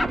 Fala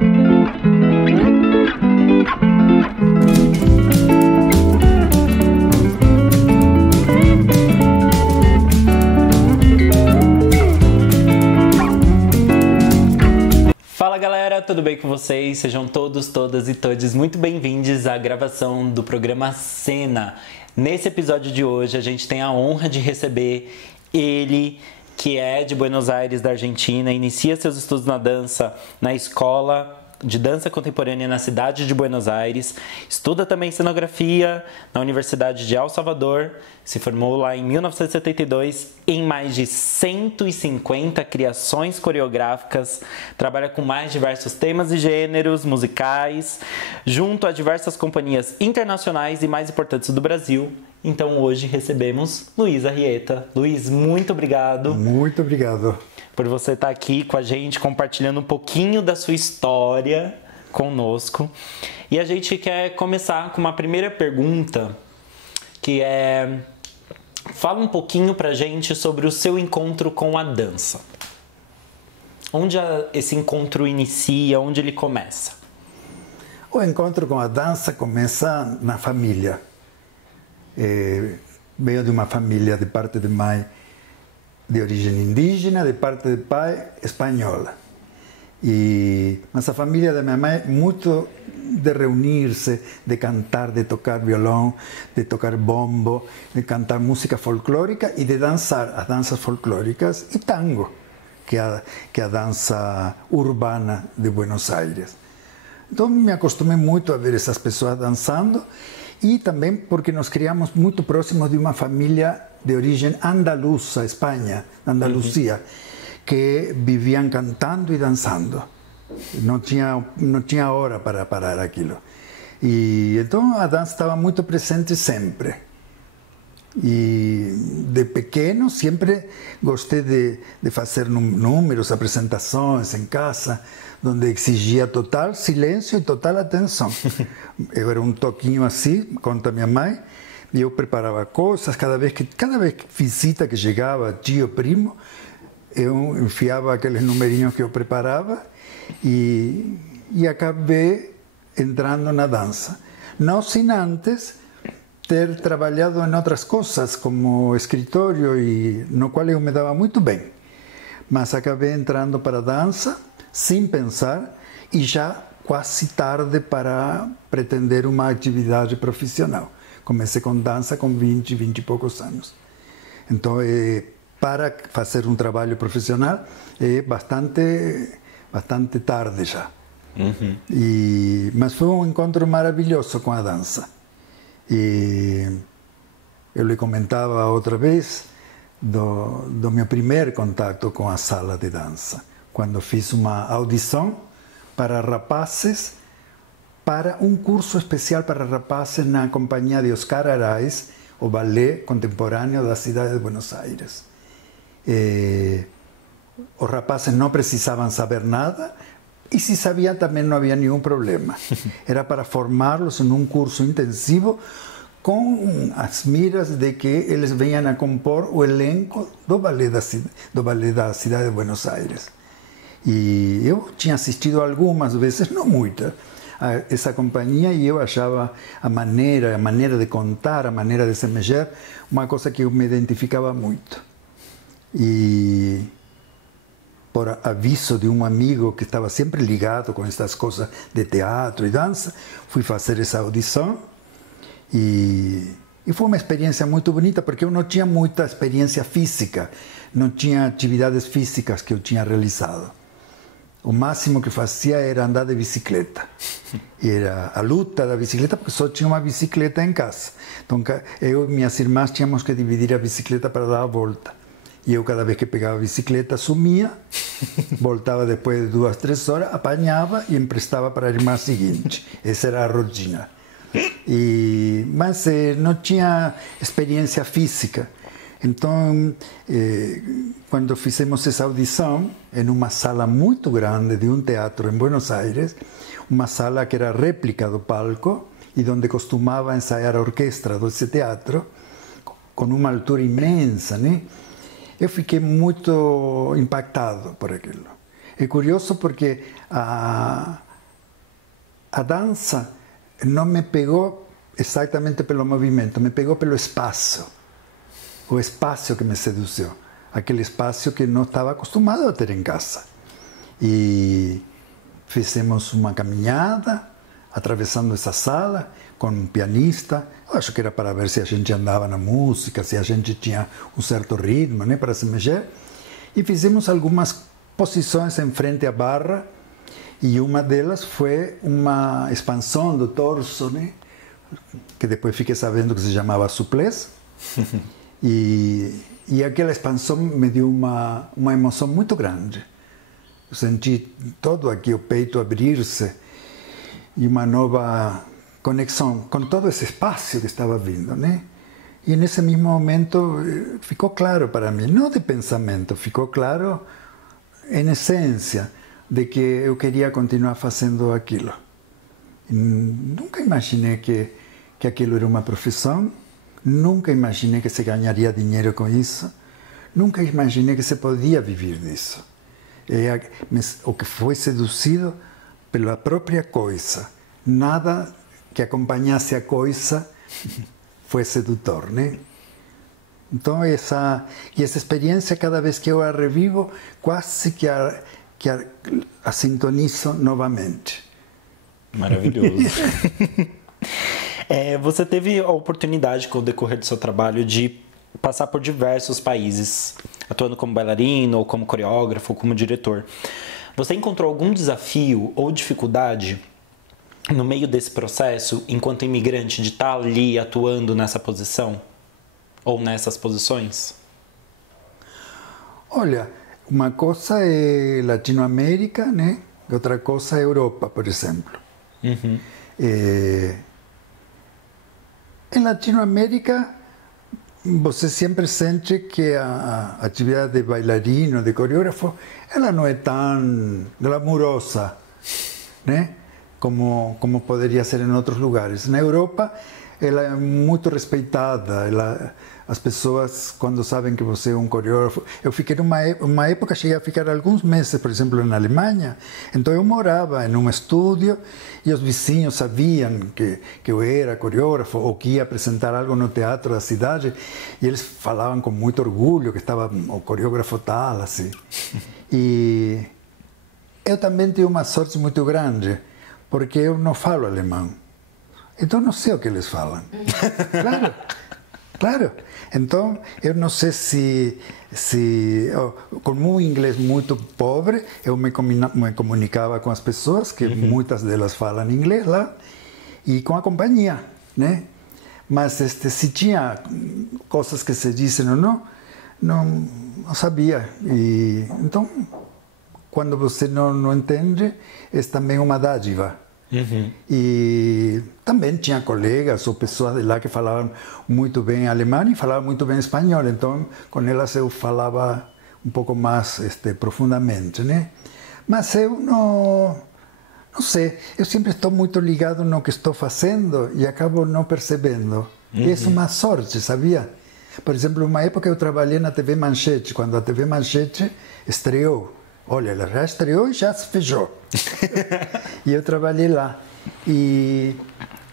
galera, tudo bem com vocês? Sejam todos, todas e todes muito bem-vindos à gravação do programa Cena. Nesse episódio de hoje a gente tem a honra de receber ele, que é de Buenos Aires, da Argentina, inicia seus estudos na dança na escola de dança contemporânea na cidade de Buenos Aires, estuda também cenografia na Universidade de El Salvador, se formou lá em 1972 em mais de 150 criações coreográficas, trabalha com mais diversos temas e gêneros musicais, junto a diversas companhias internacionais e mais importantes do Brasil. Então hoje recebemos Luiz Arrieta. Luiz, muito obrigado. Muito obrigado por você estar aqui com a gente, compartilhando um pouquinho da sua história conosco. E a gente quer começar com uma primeira pergunta, que é: fala um pouquinho pra gente sobre o seu encontro com a dança. Onde esse encontro inicia, onde ele começa? O encontro com a dança começa na família. Veio de uma família de parte de mãe de origem indígena, de parte de pai espanhola. Mas a família da minha mãe muito de reunir-se, de cantar, de tocar violão, de tocar bombo, de cantar música folclórica e de dançar as danças folclóricas e tango, que é a dança urbana de Buenos Aires. Então me acostumei muito a ver essas pessoas dançando e também porque nos criamos muito próximos de uma família de origem andaluza, Espanha, Andaluzia, que viviam cantando e dançando. Não tinha hora para parar aquilo. E então a dança estava muito presente sempre. E de pequeno sempre gostei de fazer números, apresentações em casa, onde exigia total silêncio e total atenção. Eu era um toquinho assim, conta minha mãe, e eu preparava coisas. Cada vez que visita que chegava, tio, primo, eu enfiava aqueles numerinhos que eu preparava e acabei entrando na dança. Não sem antes ter trabalhado em outras coisas, como escritório, e no qual eu me dava muito bem. Mas acabei entrando para a dança, sem pensar, e já quase tarde para pretender uma atividade profissional. Comecei com dança com 20 e poucos anos. Então, para fazer um trabalho profissional, é bastante tarde já. Uhum. Mas foi um encontro maravilhoso com a dança. E eu lhe comentava outra vez do meu primeiro contato com a sala de dança, quando fiz uma audição para rapazes, para um curso especial para rapazes na companhia de Oscar Arraes, o ballet contemporâneo da cidade de Buenos Aires. Os rapazes não precisavam saber nada, e se sabiam também não havia nenhum problema. Era para formá-los em um curso intensivo com as miras de que eles venham a compor o elenco do ballet da cidade de Buenos Aires. E eu tinha assistido algumas vezes, não muitas, a essa companhia, e eu achava a maneira de contar, a maneira de se mexer, uma coisa que eu me identificava muito. E por aviso de um amigo que estava sempre ligado com essas coisas de teatro e dança, fui fazer essa audição e foi uma experiência muito bonita, porque eu não tinha muita experiência física, não tinha atividades físicas que eu tinha realizado. O máximo que fazia era andar de bicicleta. Era a luta da bicicleta, porque só tinha uma bicicleta em casa. Então eu e minhas irmãs tínhamos que dividir a bicicleta para dar a volta. E eu, cada vez que pegava a bicicleta, sumia, voltava depois de 2, 3 horas, apanhava e emprestava para a irmã seguinte. Essa era a rotina. Mas não tinha experiência física. Então, quando fizemos essa audição, em uma sala muito grande de um teatro em Buenos Aires, uma sala que era réplica do palco, e onde costumava ensaiar a orquestra desse teatro, com uma altura imensa, né? Eu fiquei muito impactado por aquilo. É curioso porque a dança não me pegou exatamente pelo movimento, me pegou pelo espaço. O espaço que me seduziu. Aquele espaço que não estava acostumado a ter em casa. E fizemos uma caminhada, atravessando essa sala, com um pianista. Eu acho que era para ver se a gente andava na música, se a gente tinha um certo ritmo, né, para se mexer. E fizemos algumas posições em frente à barra, e uma delas foi uma expansão do torso, né, que depois fiquei sabendo que se chamava souplesse. E aquela expansão me deu uma emoção muito grande. Eu senti todo aqui o peito abrir-se e uma nova conexão com todo esse espaço que estava vindo, né? E nesse mesmo momento ficou claro para mim, não de pensamento, ficou claro em essência de que eu queria continuar fazendo aquilo. E nunca imaginei que aquilo era uma profissão, nunca imaginei que se ganharia dinheiro com isso, nunca imaginei que se podia viver disso. O que foi seduzido pela própria coisa. Nada que acompanhasse a coisa foi sedutor, né? Então, essa experiência, cada vez que eu a revivo, quase que a sintonizo novamente. Maravilhoso. Você teve a oportunidade, com o decorrer do seu trabalho, de passar por diversos países, atuando como bailarino, ou como coreógrafo, ou como diretor. Você encontrou algum desafio ou dificuldade no meio desse processo, enquanto imigrante, de estar ali atuando nessa posição? Ou nessas posições? Olha, uma coisa é Latinoamérica, né? Outra coisa é Europa, por exemplo. Uhum. Em Latinoamérica, você sempre sente que a atividade de bailarino, de coreógrafo, ela não é tão glamurosa, né? Como poderia ser em outros lugares. Na Europa, ela é muito respeitada. As pessoas, quando sabem que você é um coreógrafo... Eu fiquei numa época, cheguei a ficar alguns meses, por exemplo, na Alemanha. Então eu morava em um estúdio e os vizinhos sabiam que eu era coreógrafo ou que ia apresentar algo no teatro da cidade, e eles falavam com muito orgulho que estava o coreógrafo tal, assim. E eu também tive uma sorte muito grande, porque eu não falo alemão. Então não sei o que eles falam. Claro. Então, eu não sei se como um inglês muito pobre, eu me comunicava com as pessoas, que muitas delas falam inglês lá, e com a companhia, né? Mas se tinha coisas que se dizem ou não sabia. E, então, quando você não entende, é também uma dádiva. Uhum. E também tinha colegas ou pessoas de lá que falavam muito bem alemão e falavam muito bem espanhol, então com elas eu falava um pouco mais profundamente, né? Mas eu não sei, eu sempre estou muito ligado no que estou fazendo e acabo não percebendo. Uhum. Isso é uma sorte, sabia? Por exemplo, uma época eu trabalhei na TV Manchete, quando a TV Manchete estreou. Olha, ela já estreou e já se fechou. E eu trabalhei lá. E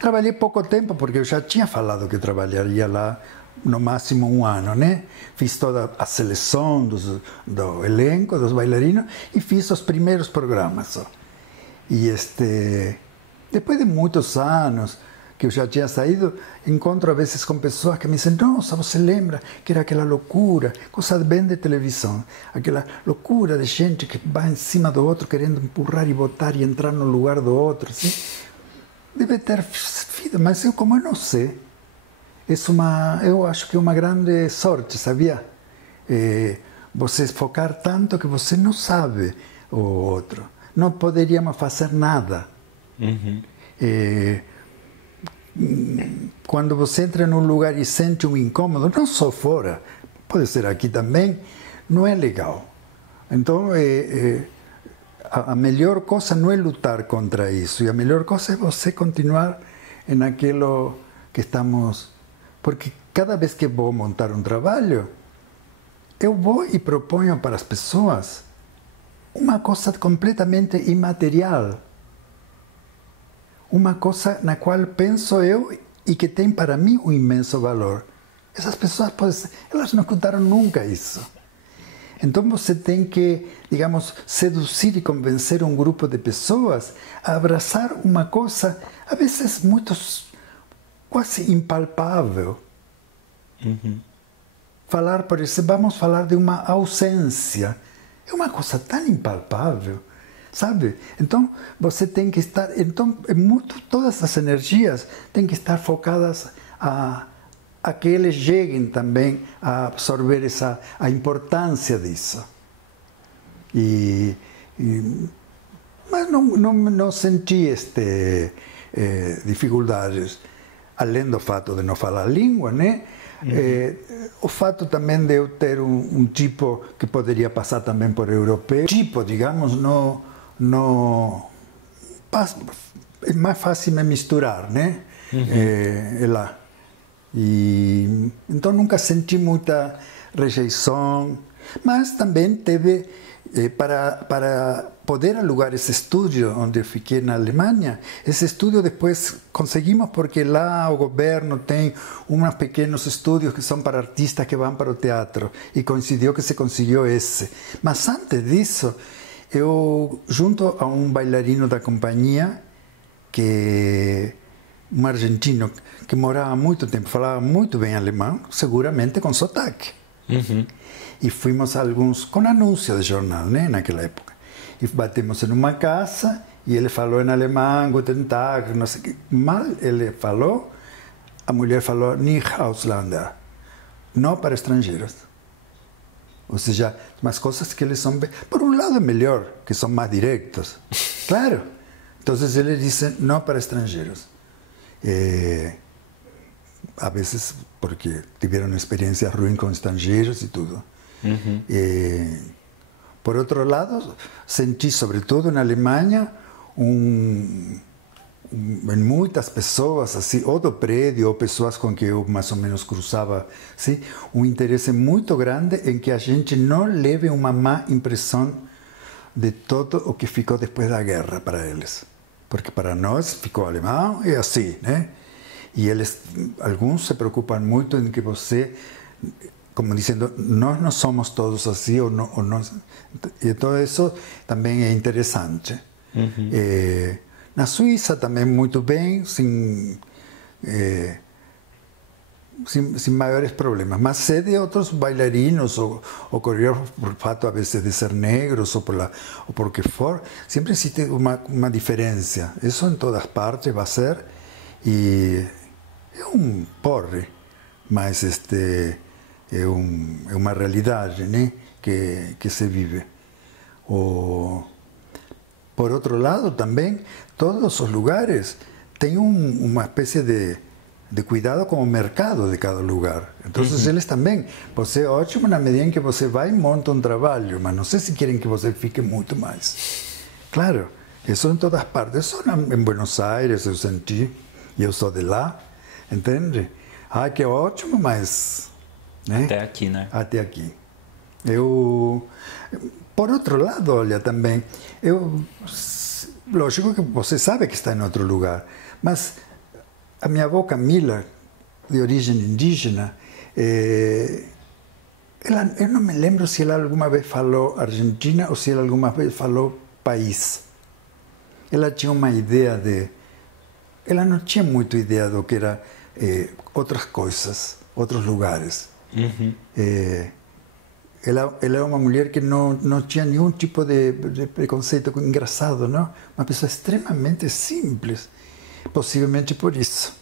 trabalhei pouco tempo, porque eu já tinha falado que eu trabalharia lá no máximo um ano, né? Fiz toda a seleção do elenco, dos bailarinos, e fiz os primeiros programas só. E depois de muitos anos que eu já tinha saído, encontro a vezes com pessoas que me dizem: nossa, você lembra que era aquela loucura, coisa bem de televisão, aquela loucura de gente que vai em cima do outro querendo empurrar e botar e entrar no lugar do outro, assim. Deve ter sido, mas como eu não sei, eu acho que é uma grande sorte, sabia? Você focar tanto que você não sabe o outro. Não poderíamos fazer nada. Uhum. Quando você entra num lugar e sente um incômodo, não só fora, pode ser aqui também, não é legal. Então, a melhor coisa não é lutar contra isso, e a melhor coisa é você continuar naquilo que estamos... Porque cada vez que vou montar um trabalho, eu vou e proponho para as pessoas uma coisa completamente imaterial. Uma coisa na qual penso eu e que tem para mim um imenso valor. Essas pessoas, elas não escutaram nunca isso. Então você tem que, digamos, seduzir e convencer um grupo de pessoas a abraçar uma coisa, a vezes muito quase impalpável. Falar, por exemplo, vamos falar de uma ausência. É uma coisa tão impalpável, sabe? Então você tem que estar, todas as energias têm que estar focadas a que eles cheguem também a absorver a importância disso. Mas não senti dificuldades, além do fato de não falar a língua, né? O fato também de eu ter um tipo que poderia passar também por europeu, digamos, é mais fácil me misturar, né? Lá. E então nunca senti muita rejeição, mas também teve, para poder alugar esse estúdio onde eu fiquei na Alemanha, esse estúdio depois conseguimos porque lá o governo tem uns pequenos estúdios que são para artistas que vão para o teatro, e coincidiu que se conseguiu esse. Mas antes disso, eu, junto a um bailarino da companhia, um argentino que morava há muito tempo, falava muito bem alemão, seguramente com sotaque. E fomos alguns com anúncio de jornal, né, naquela época. E batemos em uma casa e ele falou em alemão, Guten Tag, não sei o que. Mal ele falou, a mulher falou, nicht Ausländer, não para estrangeiros. Ou seja, umas coisas que eles são, por um lado é melhor, que são mais diretos, claro. Então ele disse, não para estrangeiros. A vezes porque tiveram experiências ruins com estrangeiros e tudo. Por outro lado, senti, sobretudo na Alemanha, em muitas pessoas, assim, ou do prédio, ou pessoas com que eu mais ou menos cruzava, assim, um interesse muito grande em que a gente não leve uma má impressão de todo o que ficou depois da guerra para eles. Porque para nós ficou alemão e assim, né? E alguns se preocupam muito em que você, como dizendo, nós não somos todos assim, ou não. E todo isso também é interessante. Na Suíça também muito bem, sem maiores problemas. Mas sei de outros bailarinos ou coreógrafos, por fato, a vezes, de ser negros ou por que for, sempre existe uma diferença. Isso em todas partes vai ser. E é um porre, mas é uma realidade, né, que se vive. Por outro lado, também, todos os lugares têm uma espécie de cuidado com o mercado de cada lugar. Então, eles também, você é ótimo na medida em que você vai e monta um trabalho, mas não sei se querem que você fique muito mais. Claro, isso em todas partes. Isso em Buenos Aires eu senti, e eu sou de lá, entende? Ah, que ótimo, mas... Né? Até aqui, né? Até aqui. Por outro lado, olha, também, lógico que você sabe que está em outro lugar, mas a minha avó Camila, de origem indígena, eu não me lembro se ela alguma vez falou Argentina ou se ela alguma vez falou país. Ela tinha uma ideia ela não tinha muita ideia do que era outras coisas, outros lugares. Ela é uma mulher que não tinha nenhum tipo de preconceito engraçado, não? Uma pessoa extremamente simples, possivelmente por isso.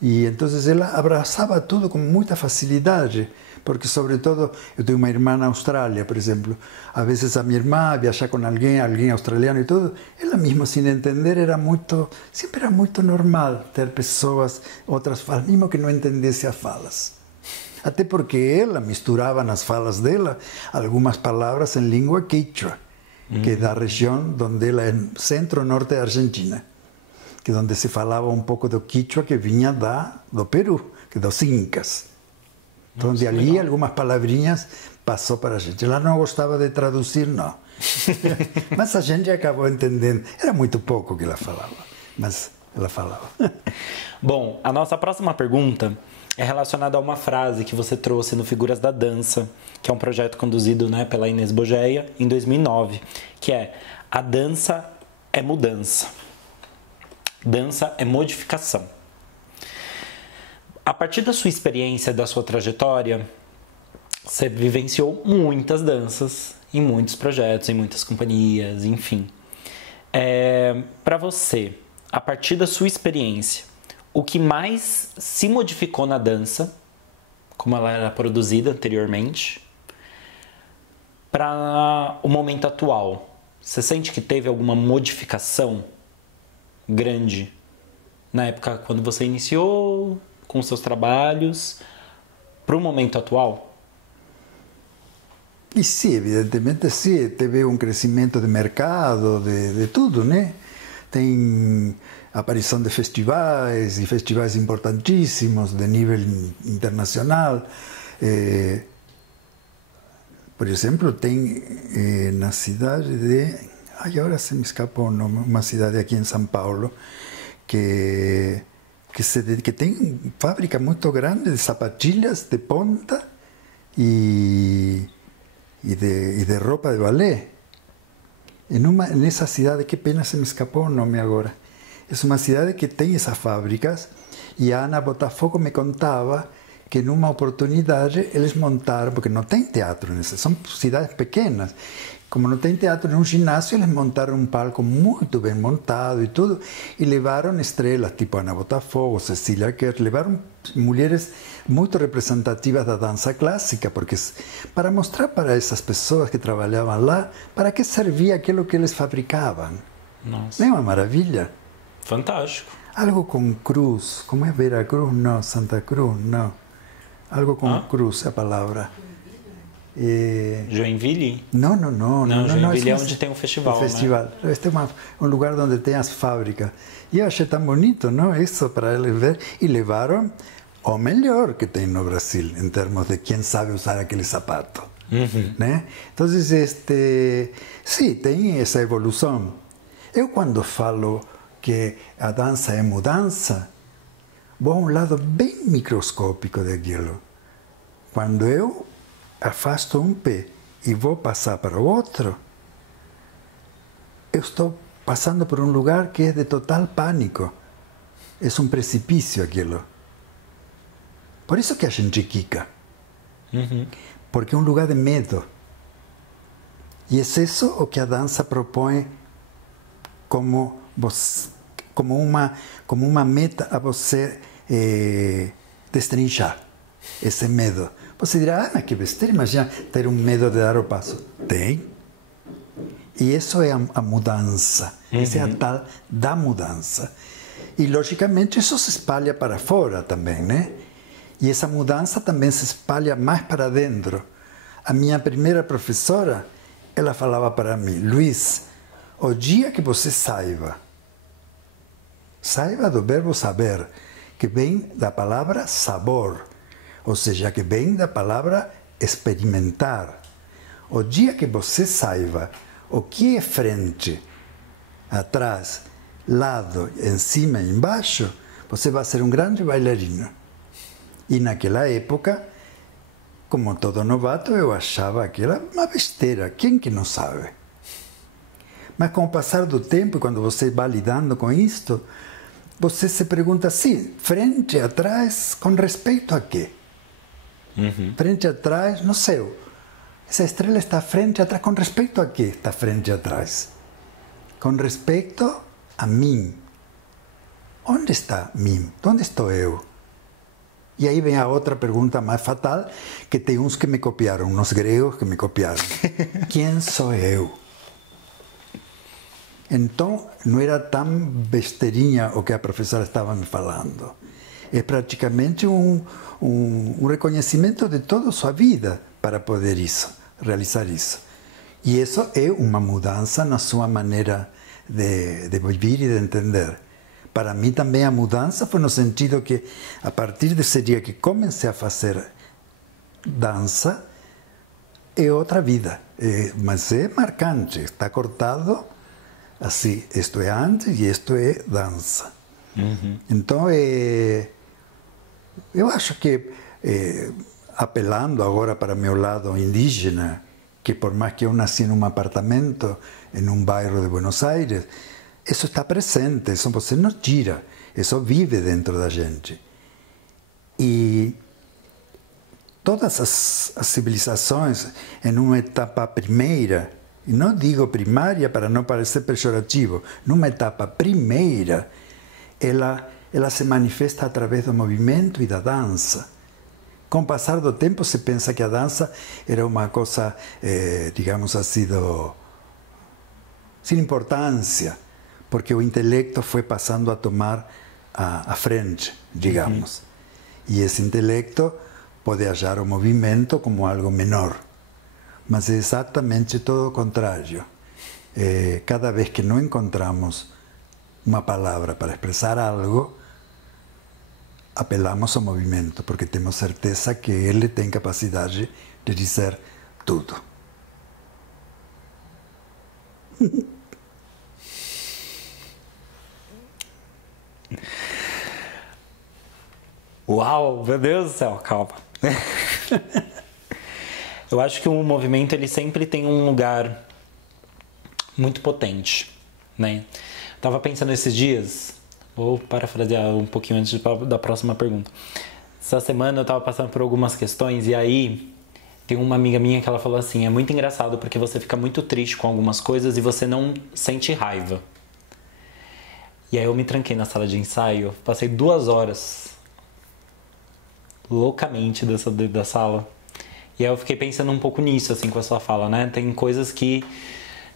E então ela abraçava tudo com muita facilidade, porque, sobretudo, eu tenho uma irmã na Austrália, por exemplo. Às vezes a minha irmã viaja com alguém australiano e tudo, ela mesma, sem entender, sempre era muito normal ter pessoas, outras falas, mesmo que não entendesse as falas. Até porque ela misturava nas falas dela algumas palavras em língua quechua, que é da região onde ela é centro-norte da Argentina, que é onde se falava um pouco do quechua que vinha do Peru, que é dos incas. Então, de ali, algumas palavrinhas passou para a gente. Ela não gostava de traduzir, não. Mas a gente acabou entendendo. Era muito pouco que ela falava, mas ela falava. Bom, a nossa próxima pergunta é relacionada a uma frase que você trouxe no Figuras da Dança, que é um projeto conduzido, né, pela Inês Bogeia em 2009, que é: a dança é mudança. Dança é modificação. A partir da sua experiência, da sua trajetória, você vivenciou muitas danças em muitos projetos, em muitas companhias, enfim. Para você, a partir da sua experiência, o que mais se modificou na dança, como ela era produzida anteriormente, para o momento atual? Você sente que teve alguma modificação grande na época quando você iniciou com seus trabalhos para o momento atual? E sim, evidentemente sim, teve um crescimento de mercado, de tudo, né? Tem aparição de festivais, e festivais importantíssimos, de nível internacional. Por exemplo, tem na cidade de... Ai, agora se me escapou o nome, uma cidade aqui em São Paulo, que tem fábrica muito grande de sapatilhas de ponta e de roupa de balé. Nessa cidade, que pena se me escapou o nome agora. É uma cidade que tem essas fábricas, e a Ana Botafogo me contava que numa oportunidade eles montaram, porque não tem teatro nessas, são cidades pequenas. Como não tem teatro num ginásio, eles montaram um palco muito bem montado e tudo, e levaram estrelas tipo Ana Botafogo, Cecília Kerr, levaram mulheres muito representativas da dança clássica, porque para mostrar para essas pessoas que trabalhavam lá para que servia aquilo que eles fabricavam. Nossa. Não é uma maravilha? Fantástico. Algo com cruz, como é Veracruz? Não, Santa Cruz, não. Algo com cruz é a palavra. Joinville? Não, Joinville é onde tem um festival, né? Este é um lugar onde tem as fábricas. E eu achei tão bonito, não? Isso para eles ver. E levaram o melhor que tem no Brasil, em termos de quem sabe usar aquele sapato. Uhum. Né? Então, sim, tem essa evolução. Eu, quando falo que a dança é mudança, vou a um lado bem microscópico daquilo. Quando eu afasto um pé e vou passar para o outro, eu estou passando por um lugar que é de total pânico. É um precipício aquilo. Por isso que a gente quica. Uhum. Porque é um lugar de medo. E é isso o que a dança propõe como uma meta a você destrinchar esse medo. Você dirá, Ana, que besteira, imagina ter um medo de dar o passo. Tem. E isso é a mudança. Essa é a tal da mudança. E, logicamente, isso se espalha para fora também, né? E essa mudança também se espalha mais para dentro. A minha primeira professora, ela falava para mim: Luiz, o dia que você saiba do verbo saber, que vem da palavra sabor, ou seja, que vem da palavra experimentar. O dia que você saiba o que é frente, atrás, lado, em cima e embaixo, você vai ser um grande bailarino. E naquela época, como todo novato, eu achava aquilo uma besteira. Quem que não sabe? Mas com o passar do tempo, quando você vai lidando com isto, você se pergunta assim, frente, atrás, com respeito a quê? Uhum. Frente, atrás, no céu. Essa estrela está frente, atrás, com respeito a quê está frente, atrás? Com respeito a mim. Onde está mim? Onde estou eu? E aí vem a outra pergunta mais fatal, que tem uns que me copiaram, uns gregos que me copiaram. Quem sou eu? Então, não era tão besteirinha o que a professora estava me falando. É praticamente um reconhecimento de toda a sua vida para poder realizar isso. E isso é uma mudança na sua maneira de viver e de entender. Para mim também a mudança foi no sentido que, a partir desse dia que comecei a fazer dança, é outra vida, mas é marcante, está cortado assim, isto é antes e isto é dança. Então, eu acho que, apelando agora para meu lado indígena, que por mais que eu nasci num apartamento, em um bairro de Buenos Aires, isso está presente, isso você não tira, isso vive dentro da gente. E todas as civilizações, em uma etapa primeira, e não digo primária para não parecer pejorativo, numa etapa primeira, ela se manifesta através do movimento e da dança. Com o passar do tempo, se pensa que a dança era uma coisa, digamos assim, sem importância, porque o intelecto foi passando a tomar a frente, digamos. E esse intelecto pode achar o movimento como algo menor. Mas é exatamente todo o contrário. Cada vez que não encontramos uma palavra para expressar algo, apelamos ao movimento, porque temos certeza que ele tem capacidade de dizer tudo. Uau, meu Deus do céu, calma. Eu acho que o movimento ele sempre tem um lugar muito potente, né? Tava pensando esses dias, vou parafrasear um pouquinho antes da próxima pergunta. Essa semana eu tava passando por algumas questões e aí tem uma amiga minha que ela falou assim, é muito engraçado porque você fica muito triste com algumas coisas e você não sente raiva. E aí eu me tranquei na sala de ensaio, passei 2 horas loucamente da sala. E aí eu fiquei pensando um pouco nisso, assim, com a sua fala, né? Tem coisas que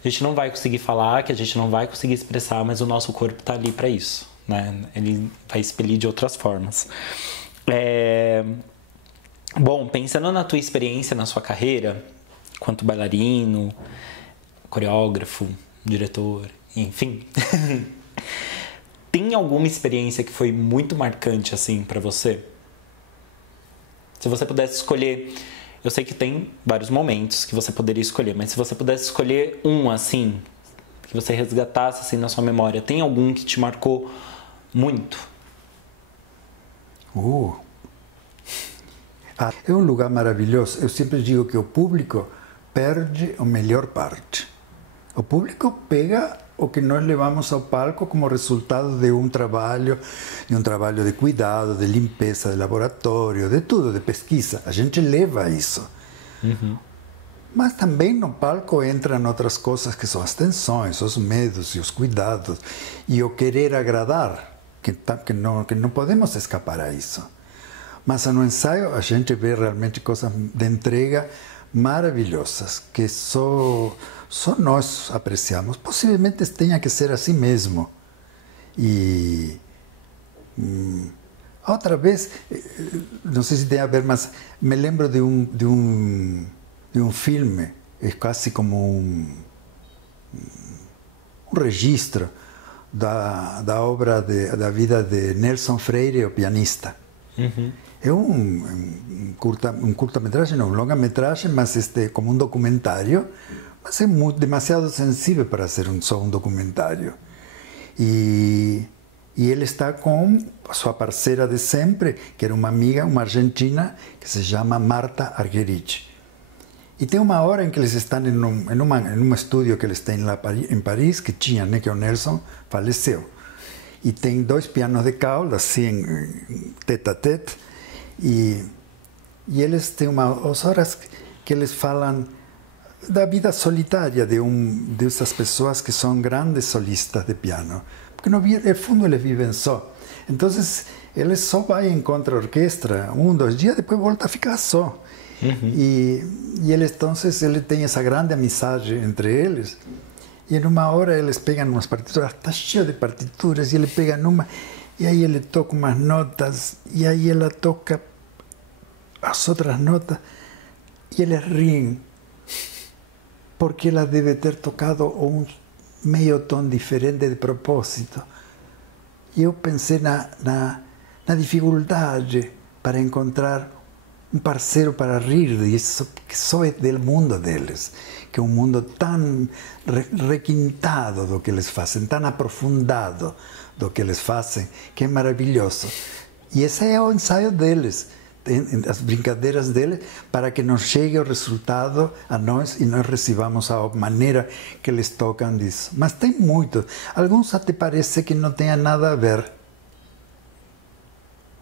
a gente não vai conseguir falar, que a gente não vai conseguir expressar, mas o nosso corpo tá ali para isso, né? Ele vai expelir de outras formas. Bom, pensando na tua experiência, na sua carreira, quanto bailarino, coreógrafo, diretor, enfim... Tem alguma experiência que foi muito marcante, assim, para você? Se você pudesse escolher... Eu sei que tem vários momentos que você poderia escolher, mas se você pudesse escolher um, assim, que você resgatasse, assim, na sua memória, tem algum que te marcou muito? É um lugar maravilhoso. Eu sempre digo que o público perde a melhor parte. O público pega o que nós levamos ao palco como resultado de um trabalho de cuidado, de limpeza, de laboratório, de tudo, de pesquisa. A gente leva isso. Mas também no palco entram outras coisas que são as tensões, os medos e os cuidados e o querer agradar, que não podemos escapar a isso. Mas no ensaio a gente vê realmente coisas de entrega maravilhosas que só nós apreciamos. Possivelmente tenha que ser assim mesmo. E outra vez, não sei se tem a ver, mas me lembro de um filme, é quase como um registro da obra da vida de Nelson Freire, o pianista. É um curta-metragem, não, um longa-metragem, mas como um documentário, mas é demasiado sensível para ser só um documentário. E ele está com a sua parceira de sempre, que era uma amiga, uma argentina, que se chama Marta Argerich. E tem uma hora em que eles estão em um estúdio que eles têm lá em Paris, que tinha, né, que o Nelson faleceu. E tem 2 pianos de cauda, assim, tete a tete. E eles têm umas horas que eles falam da vida solitária dessas pessoas que são grandes solistas de piano. Porque no fundo eles vivem só. Então eles só vão e encontram a orquestra 1, 2 dias, depois volta a ficar só. E eles, então, ele tem essa grande amizade entre eles. E numa hora eles pegam umas partituras, está cheio de partituras, e ele pega numa, e aí ele toca umas notas, e aí ela toca as outras notas, e eles riem, porque ela deve ter tocado um meio tom diferente de propósito. E eu pensei na dificuldade para encontrar um parceiro para rir disso, que só é do mundo deles, que é um mundo tão requintado do que eles fazem, tão aprofundado do que eles fazem, que é maravilhoso. E esse é o ensaio deles, as brincadeiras deles, para que nos chegue o resultado a nós e nós recebamos a maneira que eles tocam disso. Mas tem muito. Alguns até parece que não tenha nada a ver.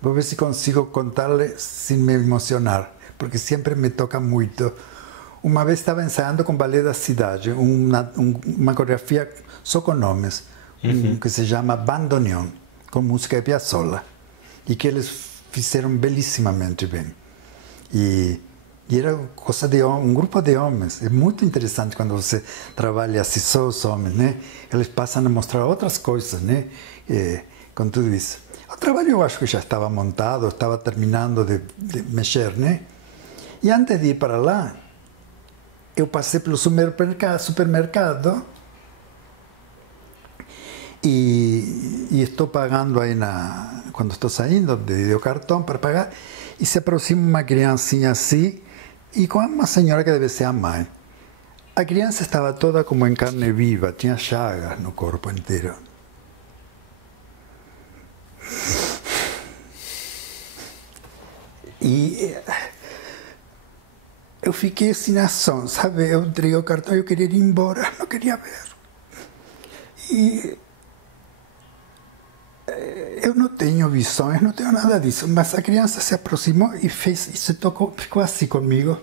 Vou ver se consigo contar-lhe sem me emocionar, porque sempre me toca muito. Uma vez estava ensaiando com o Ballet da Cidade, uma coreografia só com nomes, que se chama Bandoneon, com música de Piazzolla, e que eles fizeram belíssimamente bem. E era coisa de um grupo de homens. É muito interessante quando você trabalha assim só os homens, né? Eles passam a mostrar outras coisas, né? Com tudo isso. O trabalho eu acho que já estava montado, estava terminando de mexer, né? E antes de ir para lá, eu passei pelo supermercado e estou pagando aí quando estou saindo, dei o cartão para pagar, e se aproxima uma criancinha assim, e com uma senhora que deve ser a mãe. A criança estava toda como em carne viva, tinha chagas no corpo inteiro. E eu fiquei sem ação, sabe? Eu entreguei o cartão e eu queria ir embora, não queria ver. E eu não tenho visões, não tenho nada disso, mas a criança se aproximou e se tocou, ficou assim comigo.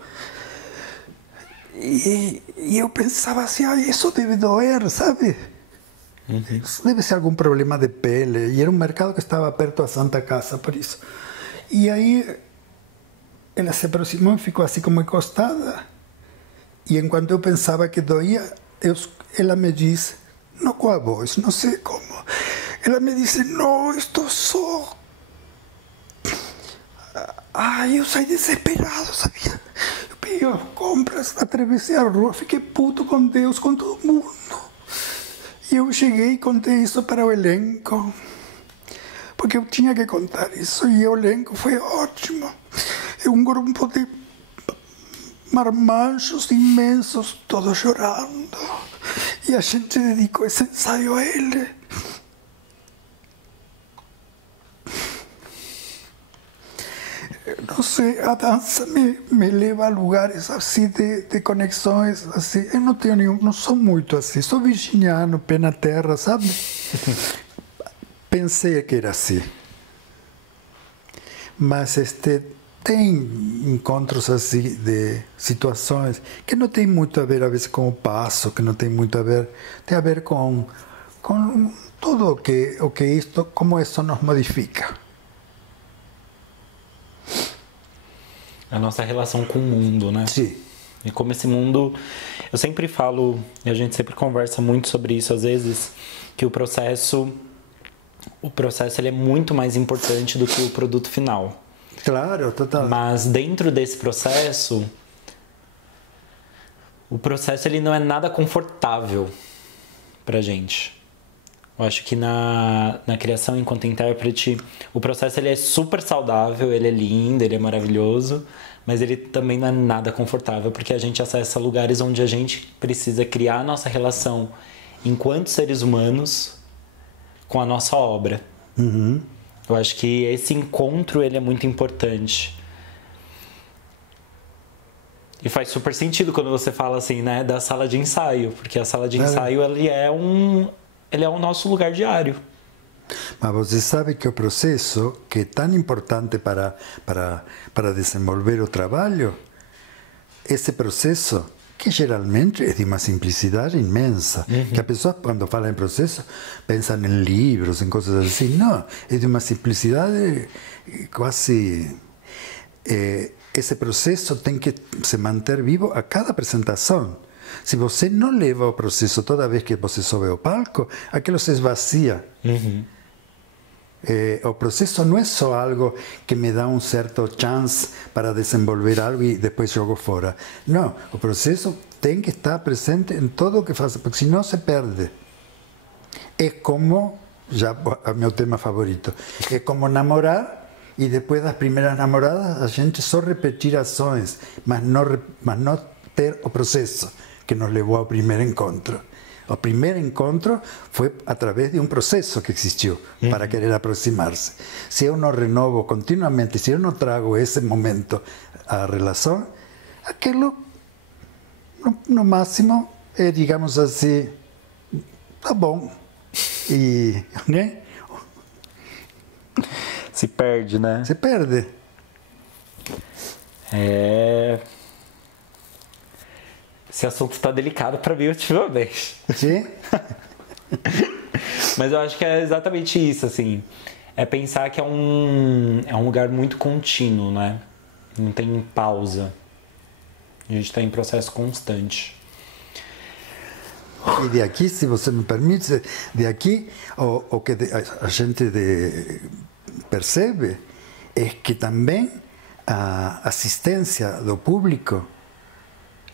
E eu pensava assim, isso deve doer, sabe? Isso deve ser algum problema de pele. E era um mercado que estava perto da Santa Casa, por isso. E aí ela se aproximou e ficou assim como encostada. E enquanto eu pensava que doía, ela me disse, não com a voz, não sei como. Ela me disse, não, estou só. Eu saí desesperado, sabia? Eu peguei as compras, atravessei a rua, fiquei puto com Deus, com todo mundo. E eu cheguei e contei isso para o elenco, porque eu tinha que contar isso, e o elenco foi ótimo. É um grupo de marmanjos imensos, todos chorando. E a gente dedicou esse ensaio a ele. Não sei, a dança me leva a lugares assim de conexões assim. Eu não tenho não sou muito assim, sou virginiano, pé na terra, sabe? Pensei que era assim. Mas tem encontros assim de situações que não tem muito a ver, às vezes, com o passo, que não tem muito a ver, tem a ver com tudo o que isto, como isso nos modifica. A nossa relação com o mundo, né? Sim. E como esse mundo... Eu sempre falo, e a gente sempre conversa muito sobre isso, às vezes, que o processo ele é muito mais importante do que o produto final. Claro, total. Mas dentro desse processo, o processo ele não é nada confortável pra gente. Eu acho que na criação enquanto intérprete, o processo ele é super saudável, ele é lindo, ele é maravilhoso, mas ele também não é nada confortável, porque a gente acessa lugares onde a gente precisa criar a nossa relação enquanto seres humanos com a nossa obra. Uhum. Eu acho que esse encontro ele é muito importante. E faz super sentido quando você fala assim, né, da sala de ensaio, porque a sala de ensaio ele é o nosso lugar diário. Mas você sabe que o processo, que é tão importante para desenvolver o trabalho, esse processo, que geralmente é de uma simplicidade imensa, que a pessoa, quando fala em processo, pensa em livros, em coisas assim. Não, é de uma simplicidade quase... esse processo tem que se manter vivo a cada apresentação. Se você não leva o processo toda vez que você sobe ao palco, aquilo se esvazia. O processo não é só algo que me dá um certo chance para desenvolver algo e depois jogo fora. Não, o processo tem que estar presente em tudo o que faz, porque senão se perde. É como, já é meu tema favorito, é como namorar E depois das primeiras namoradas, a gente só repetir ações, mas não ter o processo que nos levou ao primeiro encontro. O primeiro encontro foi através de um processo que existiu para querer aproximar-se. Se eu não renovo continuamente, se eu não trago esse momento à relação, aquilo, no máximo, é, digamos assim, tá bom. E, né? Se perde, né? Se perde. Esse assunto está delicado para mim ultimamente. Sim? Mas eu acho que é exatamente isso, assim. É pensar que é um lugar muito contínuo, né? Não tem pausa. A gente está em processo constante. E de aqui, se você me permite, de aqui, o que a gente percebe é que também a assistência do público,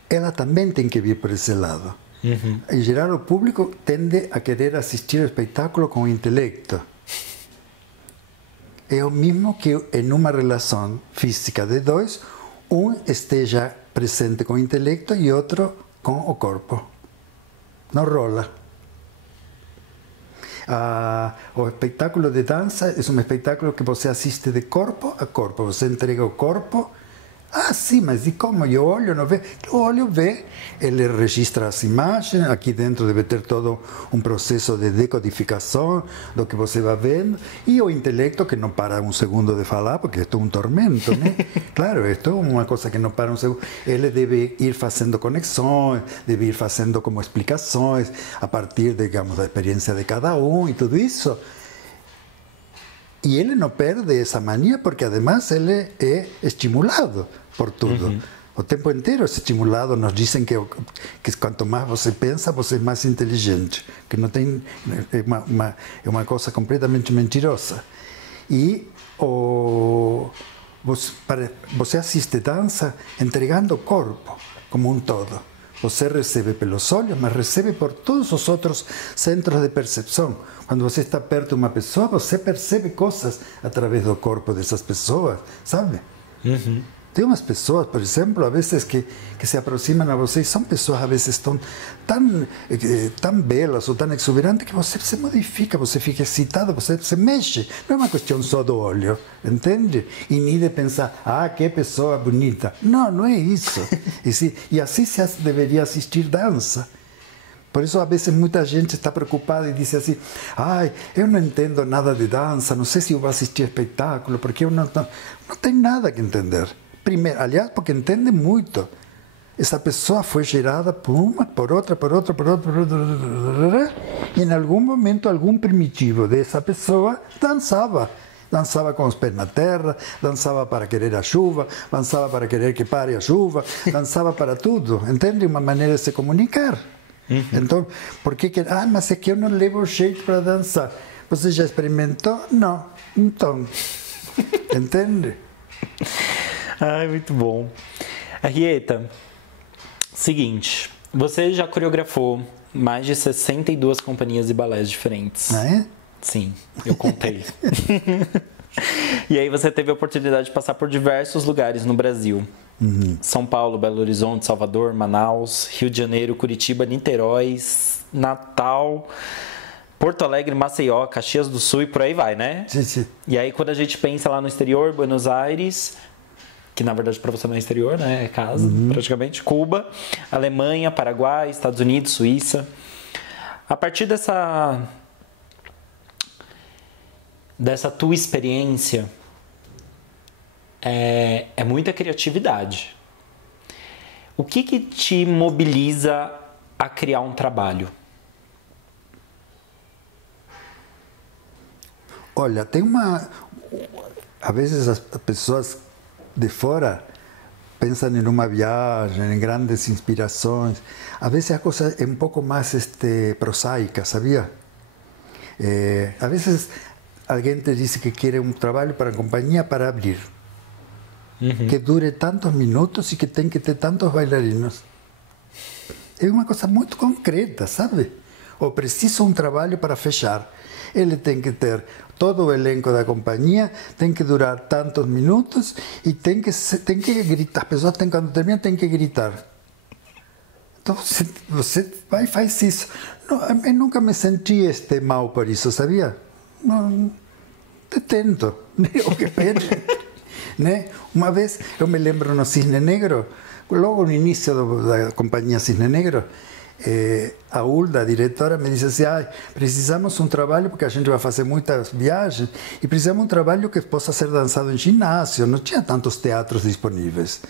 ela também tem que vir por esse lado. Em geral, o público tende a querer assistir o espetáculo com o intelecto. É o mesmo que em uma relação física de dois, um esteja presente com o intelecto e outro com o corpo. Não rola. O espetáculo de dança é um espetáculo que você assiste de corpo a corpo. Você entrega o corpo. Ah, sim, mas e como? E o olho não vê? O olho vê, ele registra as imagens, aqui dentro deve ter todo um processo de decodificação do que você vai vendo, e o intelecto que não para um segundo de falar, porque isto é um tormento, né? Claro, isto é uma coisa que não para um segundo. Ele deve ir fazendo conexões, deve ir fazendo como explicações, a partir, digamos, da experiência de cada um e tudo isso. E ele não perde essa mania porque, además, ele é estimulado por tudo. O tempo inteiro é estimulado. Nos dizem que quanto mais você pensa, você é mais inteligente. Que não tem, é uma coisa completamente mentirosa. E você assiste dança entregando o corpo como um todo. Você recebe pelos olhos, mas recebe por todos os outros centros de percepção. Quando você está perto de uma pessoa, você percebe coisas através do corpo dessas pessoas, sabe? Tem umas pessoas, por exemplo, a vezes que se aproximam a você, e são pessoas, a vezes, tão belas ou tão exuberantes, que você se modifica, você fica excitado, você se mexe. Não é uma questão só do olho, entende? E nem de pensar, que pessoa bonita. Não, não é isso. E assim se deveria assistir dança. Por isso, às vezes, muita gente está preocupada e diz assim, eu não entendo nada de dança, não sei se eu vou assistir espetáculo, porque eu não tenho nada que entender. Primeiro, aliás, porque entende muito. Essa pessoa foi gerada por uma, por outra, e em algum momento, algum primitivo dessa pessoa dançava. Dançava com os pés na terra, dançava para querer a chuva, dançava para querer que pare a chuva, dançava para tudo. Entende? Uma maneira de se comunicar. Então, por que mas é que eu não levo jeito para dançar? Você já experimentou? Não. Então, entende? Muito bom. Arrieta, seguinte, você já coreografou mais de 62 companhias de balés diferentes. Ah, é? Sim, eu contei. E aí você teve a oportunidade de passar por diversos lugares no Brasil. São Paulo, Belo Horizonte, Salvador, Manaus, Rio de Janeiro, Curitiba, Niterói, Natal, Porto Alegre, Maceió, Caxias do Sul e por aí vai, né? Sim. E aí quando a gente pensa lá no exterior, Buenos Aires, que na verdade para você não é exterior, né? É casa, praticamente. Cuba, Alemanha, Paraguai, Estados Unidos, Suíça. A partir dessa tua experiência, é muita criatividade. O que te mobiliza a criar um trabalho? Olha, tem às vezes as pessoas de fora pensam em uma viagem, em grandes inspirações. Às vezes a coisa é um pouco mais prosaica, sabia? Às vezes alguém te diz que quer um trabalho para a companhia para abrir. Que dure tantos minutos e que tem que ter tantos bailarinos. É uma coisa muito concreta, sabe? Ou preciso um trabalho para fechar. Ele tem que ter todo o elenco da companhia tem que durar tantos minutos e tem que gritar. As pessoas quando terminam, tem que gritar. Então você vai e faz isso. Não, eu nunca me senti mal por isso, sabia? Não, te tento, né? O que pede, né? Uma vez, eu me lembro no Cisne Negro, logo no início da companhia Cisne Negro, a Hulda, a diretora, me disse assim: precisamos um trabalho, porque a gente vai fazer muitas viagens, e precisamos um trabalho que possa ser dançado em ginásio. Não tinha tantos teatros disponíveis.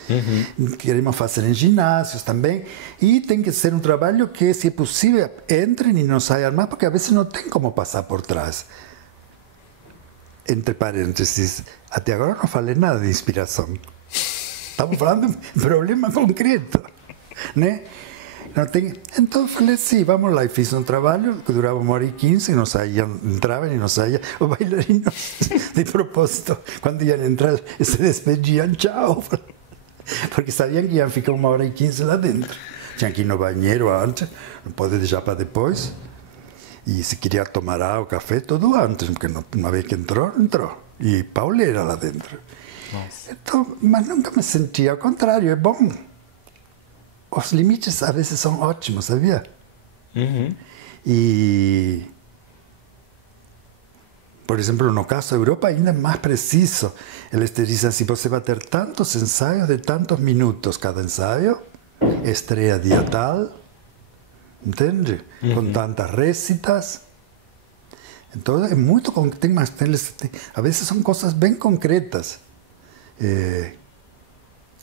Queremos fazer em ginásios também, e tem que ser um trabalho que, se possível, entrem e não saiam mais, porque às vezes não tem como passar por trás. Entre parênteses, até agora não falei nada de inspiração. Estamos falando de um problema concreto, né? Não tem... Então eu falei, sim, vamos lá. E fiz um trabalho que durava 1h15, não saíam, entravam e não saíam. Os bailarinos, de propósito, quando iam entrar, se despediam, tchau. Porque sabiam que iam ficar 1h15 lá dentro. Tinha que ir no banheiro antes, não pode deixar para depois. E se queria tomar água, café, tudo antes, porque uma vez que entrou, entrou. E pauleira lá dentro. Nossa. Então, mas nunca me sentia, ao contrário, é bom. Os limites às vezes são ótimos, sabia? E, por exemplo, no caso da Europa ainda é mais preciso. Eles te dizem assim: você vai ter tantos ensaios de tantos minutos cada ensaio, estreia dia tal, entende? Com tantas récitas. Então é muito tem mais, às vezes são coisas bem concretas.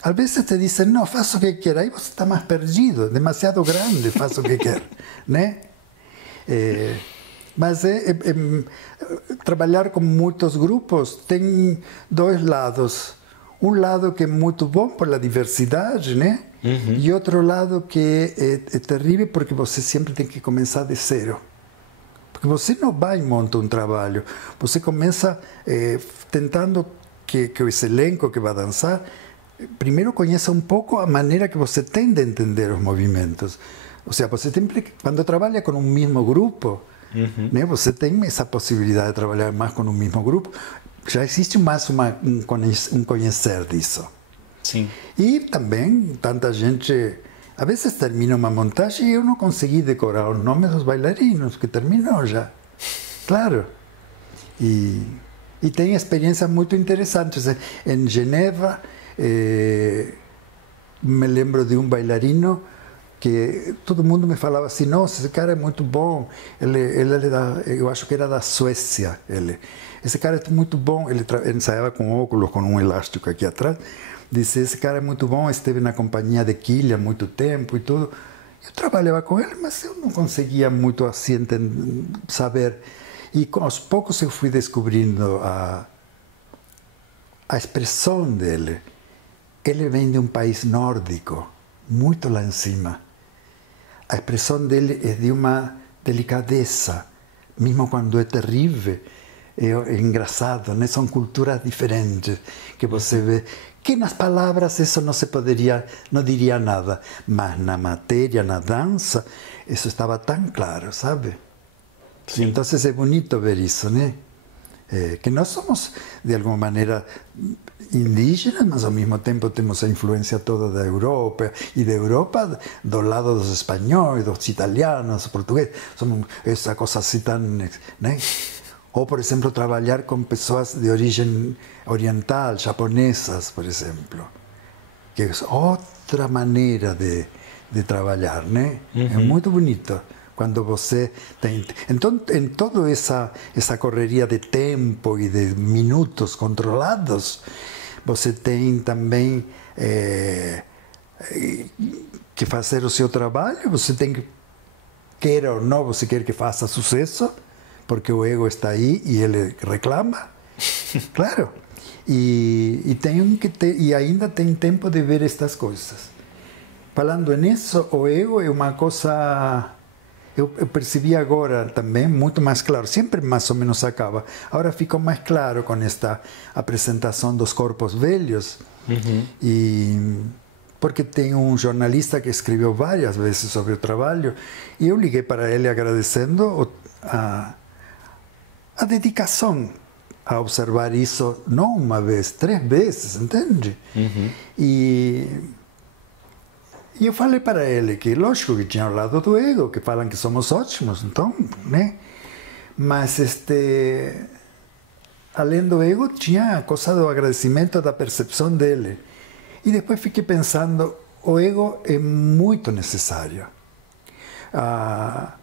Às vezes te dizem: não, faça o que quer. Aí você está mais perdido, demasiado grande, faça o que quer, né? Mas trabalhar com muitos grupos tem dois lados. Um lado que é muito bom pela diversidade, né? E outro lado que é terrível, porque você sempre tem que começar de zero. Porque você não vai e monta um trabalho. Você começa tentando que esse elenco que vai dançar primeiro conheça um pouco a maneira que você tem de entender os movimentos. Ou seja, você tem, quando trabalha com um mesmo grupo, né, você tem essa possibilidade de trabalhar mais com um mesmo grupo. Já existe mais um conhecer disso. Sim. E também, tanta gente... Às vezes termina uma montagem e eu não consegui decorar os nomes dos bailarinos, que terminou já. Claro. E tem experiências muito interessantes. Em Geneva, me lembro de um bailarino que todo mundo me falava assim: nossa, esse cara é muito bom. Ele eu acho que era da Suécia. Esse cara é muito bom. Ele ensaiava com óculos, com um elástico aqui atrás. Disse: esse cara é muito bom, esteve na companhia de Quilha há muito tempo e tudo. Eu trabalhava com ele, mas eu não conseguia muito assim saber. E aos poucos eu fui descobrindo a expressão dele. Ele vem de um país nórdico, muito lá em cima. A expressão dele é de uma delicadeza, mesmo quando é terrível. É engraçado, né? São culturas diferentes que você vê. Que nas palavras isso não se poderia, não diria nada, mas na matéria, na dança, isso estava tão claro, sabe? Sim. Então é bonito ver isso, né? Que nós somos, de alguma maneira, indígenas, mas ao mesmo tempo temos a influência toda da Europa, e da Europa do lado dos espanhóis, dos italianos, dos portugueses. Somos essa coisa assim tão... né? Ou, por exemplo, trabalhar com pessoas de origem oriental, japonesas, por exemplo, que é outra maneira de trabalhar, né? É muito bonito quando você tem... Então, em toda essa correria de tempo e de minutos controlados, você tem também que fazer o seu trabalho. Você tem que, queira ou não, você quer que faça sucesso, porque o ego está aí e ele reclama, claro. E ainda tem tempo de ver estas coisas. Falando nisso, o ego é uma coisa... Eu percebi agora também muito mais claro. Sempre mais ou menos acaba. Agora ficou mais claro com esta apresentação dos corpos velhos. E porque tem um jornalista que escreveu várias vezes sobre o trabalho, e eu liguei para ele agradecendo a dedicação a observar isso, não uma vez, 3 vezes, entende? E eu falei para ele que, lógico, que tinha o lado do ego, que falam que somos ótimos, então, né? Mas, além do ego, tinha a coisa do agradecimento, da percepção dele. E depois fiquei pensando, o ego é muito necessário. A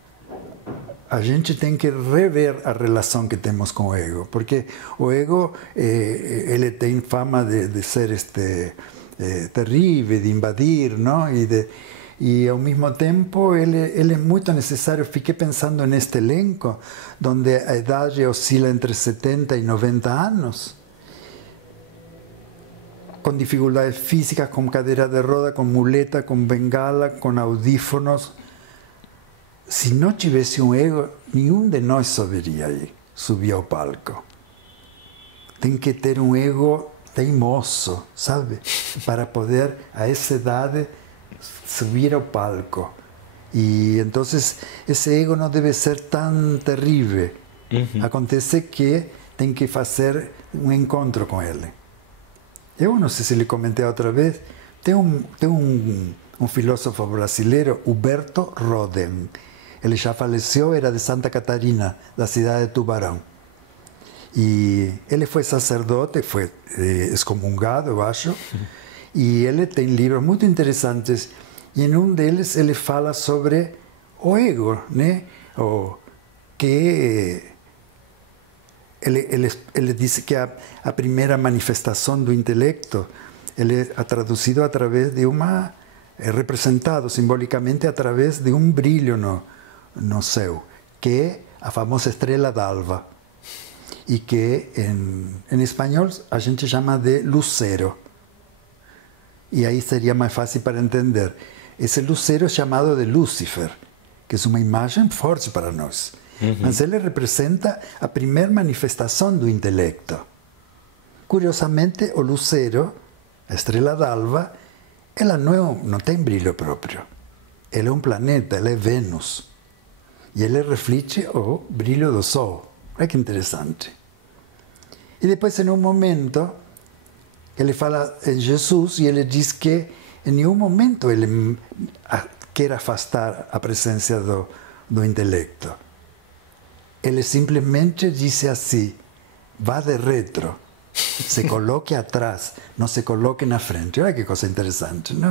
gente tem que rever a relação que temos com o ego, porque o ego ele tem fama de ser terrível, de invadir, não? E ao mesmo tempo ele é muito necessário. Fiquei pensando neste elenco, onde a idade oscila entre 70 e 90 anos, com dificuldades físicas, com cadeira de roda, com muleta, com bengala, com audífonos. Se não tivesse um ego, nenhum de nós subiria ao palco. Tem que ter um ego teimoso, sabe? Para poder, a essa idade, subir ao palco. E então esse ego não deve ser tão terrível. Acontece que tem que fazer um encontro com ele. Eu não sei se lhe comentei outra vez, tem um filósofo brasileiro, Huberto Roden. Ele já faleceu, era de Santa Catarina, da cidade de Tubarão. E ele foi sacerdote, foi excomungado, eu acho. E ele tem livros muito interessantes. E em um deles ele fala sobre o ego, né? Ele diz que a primeira manifestação do intelecto ele é traduzido através de é representado simbolicamente através de um brilho no céu, que é a famosa estrela d'alva, e que em espanhol a gente chama de lucero. E aí seria mais fácil para entender. Esse lucero é chamado de Lúcifer, que é uma imagem forte para nós. Mas ele representa a primeira manifestação do intelecto. Curiosamente, o lucero, a estrela d'alva, ela não tem brilho próprio. Ela é um planeta, ela é Vênus. E ele reflete o brilho do Sol. Olha que interessante. E depois, em um momento, ele fala em Jesus e ele diz que em nenhum momento ele quer afastar a presença do intelecto. Ele simplesmente disse assim, vá de retro, se coloque atrás, não se coloque na frente. Olha que coisa interessante, não?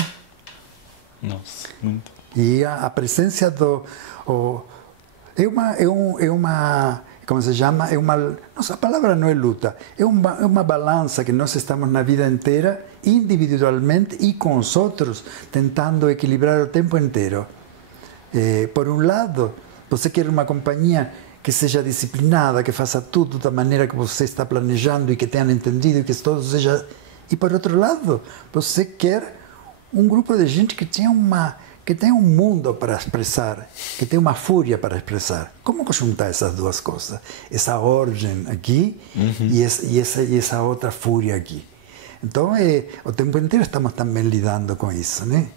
Nossa, muito. E a presença como se chama? Nossa, a palavra não é luta, é uma balança que nós estamos na vida inteira, individualmente e com os outros, tentando equilibrar o tempo inteiro. Por um lado, você quer uma companhia que seja disciplinada, que faça tudo da maneira que você está planejando e que tenha entendido e que todo seja... E por outro lado, você quer um grupo de gente que tenha um mundo para expressar, que tem uma fúria para expressar. Como juntar essas duas coisas? Essa ordem aqui e essa outra fúria aqui. Então, o tempo inteiro estamos também lidando com isso, né?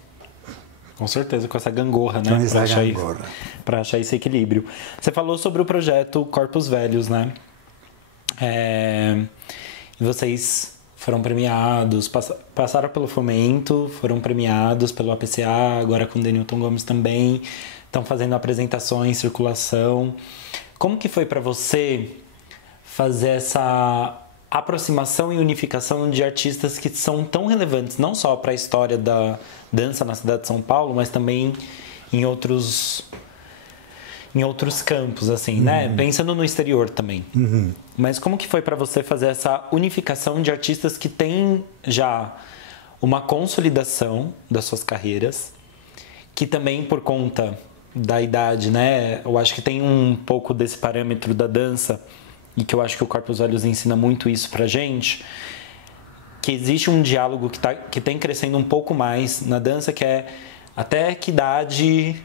Com certeza, com essa gangorra, né? Com essa gangorra. Para achar esse equilíbrio. Você falou sobre o projeto Corpos Velhos, né? Vocês foram premiados, passaram pelo Fomento, foram premiados pelo APCA, agora com o Denilton Gomes também, estão fazendo apresentações, circulação. Como que foi para você fazer essa aproximação e unificação de artistas que são tão relevantes, não só para a história da dança na cidade de São Paulo, mas também em outros campos, assim, né? Pensando no exterior também. Mas como que foi para você fazer essa unificação de artistas que têm já uma consolidação das suas carreiras, que também por conta da idade, né? Eu acho que tem um pouco desse parâmetro da dança, e que eu acho que o Corpos Velhos ensina muito isso pra gente, que existe um diálogo que tem crescendo um pouco mais na dança, que é até que idade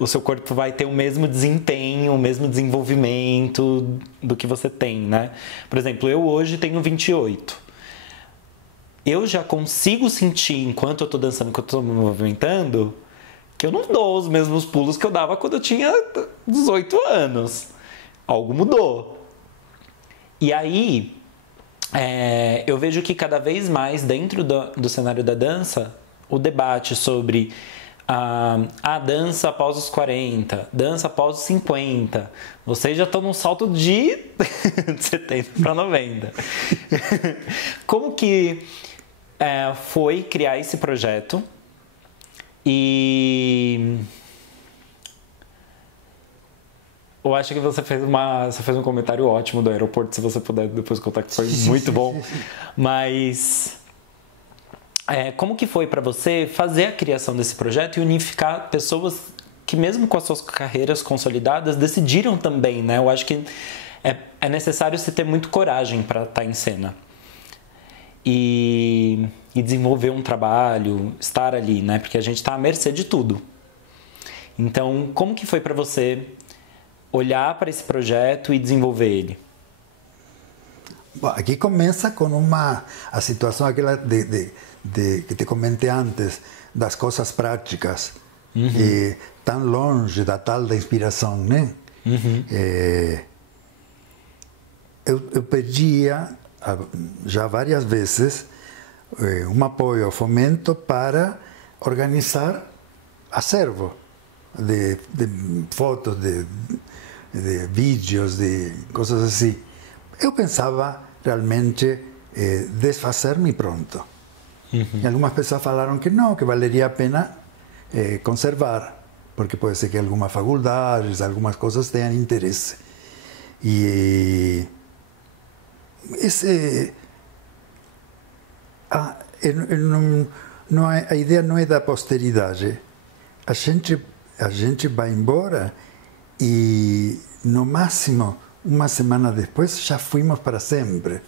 o seu corpo vai ter o mesmo desempenho, o mesmo desenvolvimento do que você tem, né? Por exemplo, eu hoje tenho 28. Eu já consigo sentir, enquanto eu tô dançando, enquanto eu tô me movimentando, que eu não dou os mesmos pulos que eu dava quando eu tinha 18 anos. Algo mudou. E aí, eu vejo que cada vez mais dentro do cenário da dança, o debate sobre a dança após os 40, dança após os 50, vocês já estão num salto de 70 para 90. Como que foi criar esse projeto? E eu acho que você fez um comentário ótimo do aeroporto, se você puder depois contar, que foi muito bom. Mas como que foi para você fazer a criação desse projeto e unificar pessoas que mesmo com as suas carreiras consolidadas decidiram também, né? Eu acho que é necessário se ter muito coragem para estar em cena e desenvolver um trabalho, estar ali, né? Porque a gente está à mercê de tudo. Então, como que foi para você olhar para esse projeto e desenvolver ele? Bom, aqui começa com a situação aquela que te comentei antes, das coisas práticas, e tão longe da tal da inspiração, né? Eu pedia já várias vezes um apoio ao fomento para organizar acervo de fotos, de vídeos, de coisas assim. Eu pensava realmente desfazer-me pronto. E algumas pessoas falaram que não, que valeria a pena conservar, porque pode ser que algumas faculdades, algumas coisas tenham interesse. E a ideia não é da posteridade. A gente vai embora e, no máximo, uma semana depois, já fomos para sempre.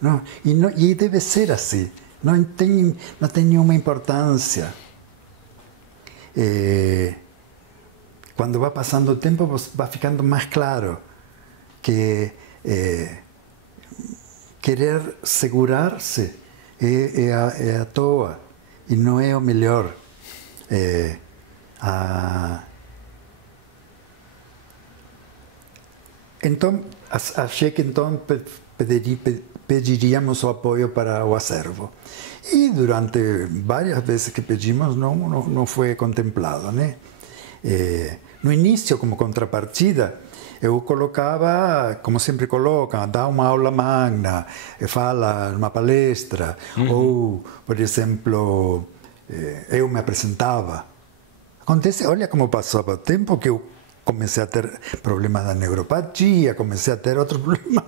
Não? E deve ser assim. Não tem nenhuma importância. Quando vai passando o tempo, vai ficando mais claro que querer segurar-se é à toa e não é o melhor. Então, achei que então pediríamos o apoio para o acervo. E durante várias vezes que pedimos, não foi contemplado, né? No início, como contrapartida, eu colocava, como sempre colocam, dá uma aula magna, fala numa palestra, ou, por exemplo, eu me apresentava. Acontece, olha como passava o tempo que eu comecei a ter problemas da neuropatia, comecei a ter outros problemas.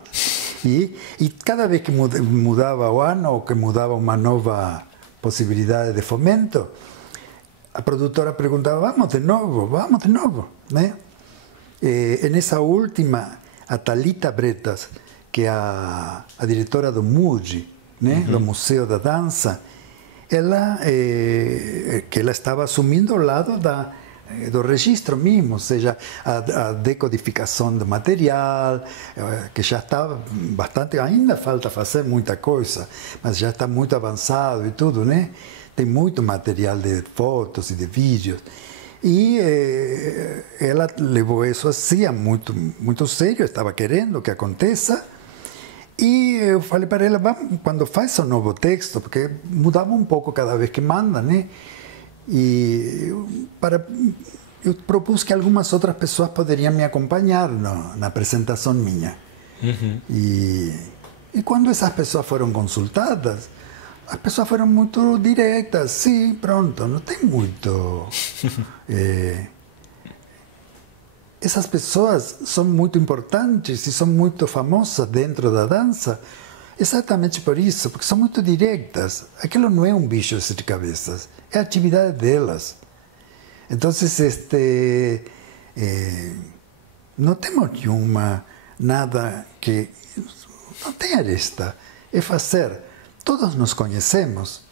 E cada vez que mudava o ano, ou que mudava uma nova possibilidade de fomento, a produtora perguntava, vamos de novo, né? E nessa última, a Thalita Bretas, que é a diretora do MUDI, né? Do Museu da Dança, ela estava assumindo o lado do registro mesmo, ou seja, a decodificação do material, que já está bastante, ainda falta fazer muita coisa, mas já está muito avançado e tudo, né? Tem muito material de fotos e de vídeos. E ela levou isso assim, muito, muito sério, estava querendo que aconteça. E eu falei para ela, vamos, quando faz o novo texto, porque mudava um pouco cada vez que manda, né? E eu propus que algumas outras pessoas poderiam me acompanhar na apresentação minha. E quando essas pessoas foram consultadas, as pessoas foram muito diretas. Sim, pronto, não tem muito... Essas pessoas são muito importantes e são muito famosas dentro da dança, exatamente por isso, porque são muito diretas. Aquilo não é um bicho de sete cabeças, é a atividade delas. Então, não temos nada que não tenha esta. É fazer. Todos nos conhecemos.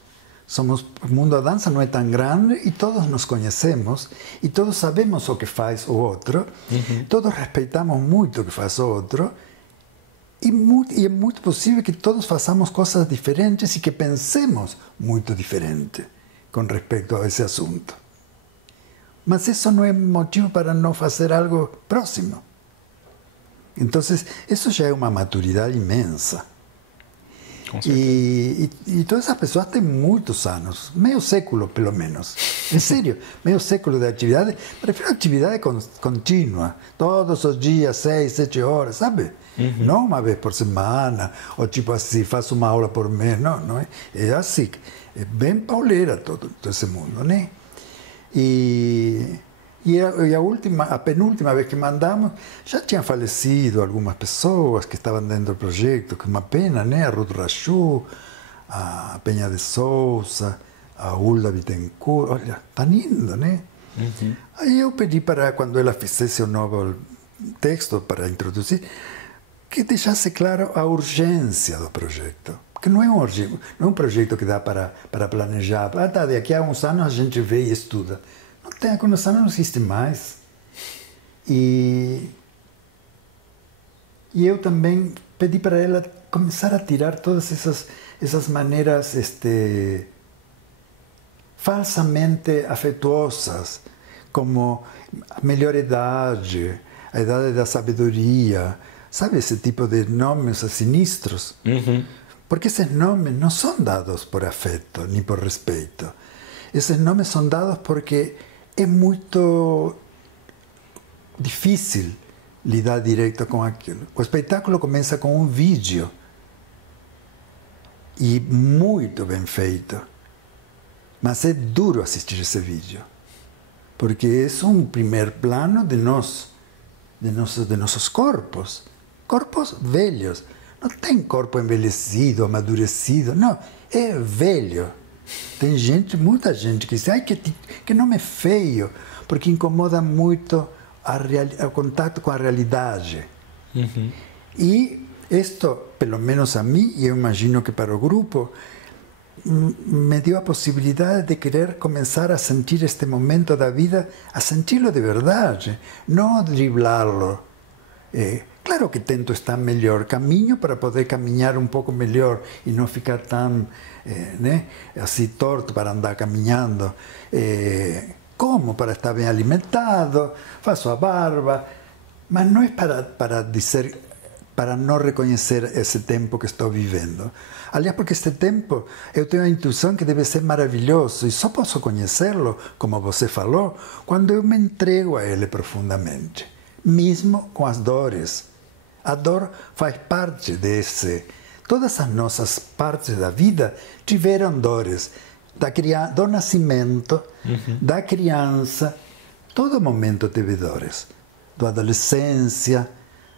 O mundo da dança não é tão grande e todos nos conhecemos e todos sabemos o que faz o outro, todos respeitamos muito o que faz o outro e é muito possível que todos façamos coisas diferentes e que pensemos muito diferente com respeito a esse assunto. Mas isso não é motivo para não fazer algo próximo. Então, isso já é uma maturidade imensa. E todas essas pessoas têm muitos anos, meio século pelo menos. Em sério, meio século de atividade. Prefiro atividade contínua, todos os dias, 6, 7 horas, sabe? Não uma vez por semana, ou tipo assim, faço uma aula por mês, não é? É assim, é bem pauleira todo esse mundo, né? E a penúltima vez que mandamos, já tinham falecido algumas pessoas que estavam dentro do projeto, que é uma pena, né? A Ruth Rachu, a Penha de Souza, a Hulda Bittencourt, olha, tá indo, né? Aí eu pedi para, quando ela fizesse o novo texto para introduzir, que deixasse claro a urgência do projeto. Porque não é um projeto que dá para planejar. Ah, tá, daqui a uns anos a gente vê e estuda. Não tem, a condição não existe mais. E eu também pedi para ela começar a tirar todas essas maneiras falsamente afetuosas, como a melhor idade, a idade da sabedoria, sabe, esse tipo de nomes sinistros? Porque esses nomes não são dados por afeto, nem por respeito. Esses nomes são dados porque é muito difícil lidar direto com aquilo. O espetáculo começa com um vídeo e muito bem feito. Mas é duro assistir esse vídeo, porque é um primeiro plano de nossos corpos velhos. Não tem corpo envelhecido, amadurecido, não, é velho. Tem muita gente que diz, ai, que nome feio, porque incomoda muito o contato com a realidade. E isto, pelo menos a mim, e eu imagino que para o grupo, me deu a possibilidade de querer começar a sentir este momento da vida, a senti-lo de verdade, não driblá-lo. Claro que tento estar melhor, caminho para poder caminhar um pouco melhor e não ficar tão assim torto para andar caminhando. Como para estar bem alimentado, faço a barba, mas não é para não reconhecer esse tempo que estou vivendo. Aliás, porque este tempo eu tenho a intuição que deve ser maravilhoso e só posso conhecê-lo, como você falou, quando eu me entrego a ele profundamente, mesmo com as dores. A dor faz parte desse. Todas as nossas partes da vida tiveram dores. Do nascimento, da criança, todo momento teve dores. Da adolescência,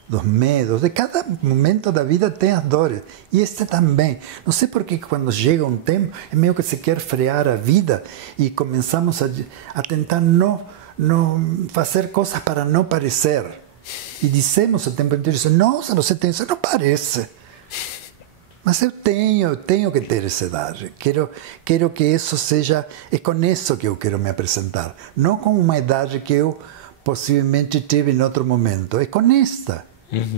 dos medos, de cada momento da vida tem as dores. E este também. Não sei por que quando chega um tempo, é meio que se quer frear a vida e começamos a tentar não fazer coisas para não parecer. E dissemos o tempo inteiro, nossa, você tem isso, não parece. Mas eu tenho que ter essa idade. Quero que isso seja, é com isso que eu quero me apresentar. Não com uma idade que eu possivelmente tive em outro momento. É com esta.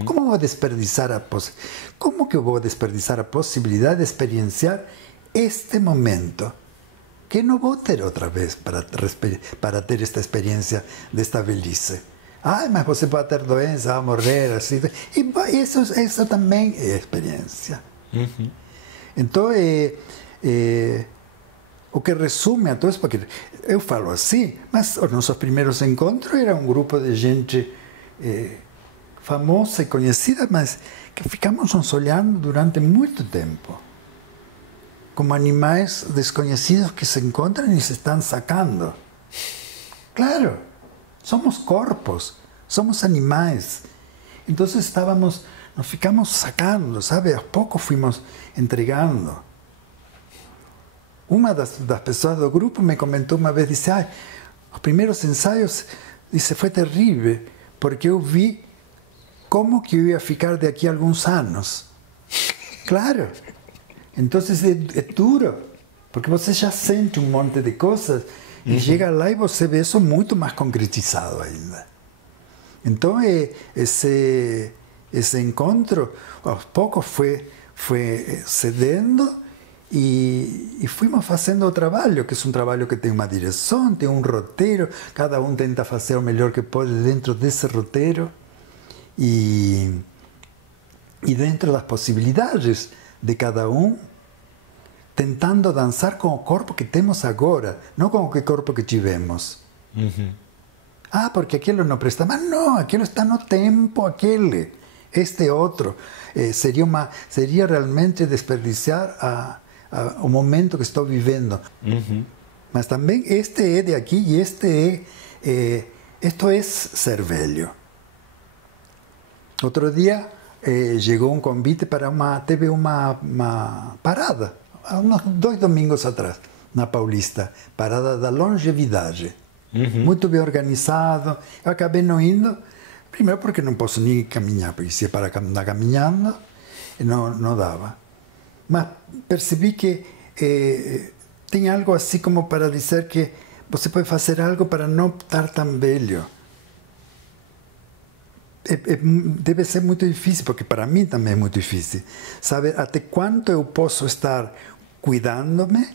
Como eu vou desperdiçar como que eu vou desperdiçar a possibilidade de experienciar este momento? Que não vou ter outra vez para ter esta experiência desta velhice. Ah, mas você pode ter doença, vai morrer, assim. E isso também é experiência. Então, o que resume a tudo isso, porque eu falo assim, mas os nossos primeiros encontros eram um grupo de gente famosa e conhecida, mas que ficamos nos olhando durante muito tempo, como animais desconhecidos que se encontram e se estão sacando. Claro. Somos corpos, somos animais. Então nos ficamos sacando, sabe? A pouco fuimos entregando. Uma das pessoas do grupo me comentou uma vez, disse, os primeiros ensaios, disse, foi terrível, porque eu vi como que eu ia ficar daqui a alguns anos. Claro. Então é duro, porque você já sente um monte de coisas. E chega lá e você vê isso muito mais concretizado ainda. Então, esse encontro, aos poucos, foi cedendo e fomos fazendo o trabalho, que é um trabalho que tem uma direção, tem um roteiro, cada um tenta fazer o melhor que pode dentro desse roteiro. E dentro das possibilidades de cada tentando dançar com o corpo que temos agora, não com o corpo que tivemos. Ah, porque aquilo não presta, mas não, aquilo está no tempo, aquele. Este outro. Seria realmente desperdiciar o momento que estou vivendo. Mas também este é de aqui e isto é ser velho. Outro dia chegou um convite para teve uma parada, há uns 2 domingos atrás, na Paulista, parada da longevidade. Muito bem organizado. Eu acabei não indo, primeiro porque não posso nem caminhar, porque se é para andar caminhando, não dava. Mas percebi que tem algo assim como para dizer que você pode fazer algo para não estar tão velho. Deve ser muito difícil, porque para mim também é muito difícil. Sabe até quanto eu posso estar cuidando-me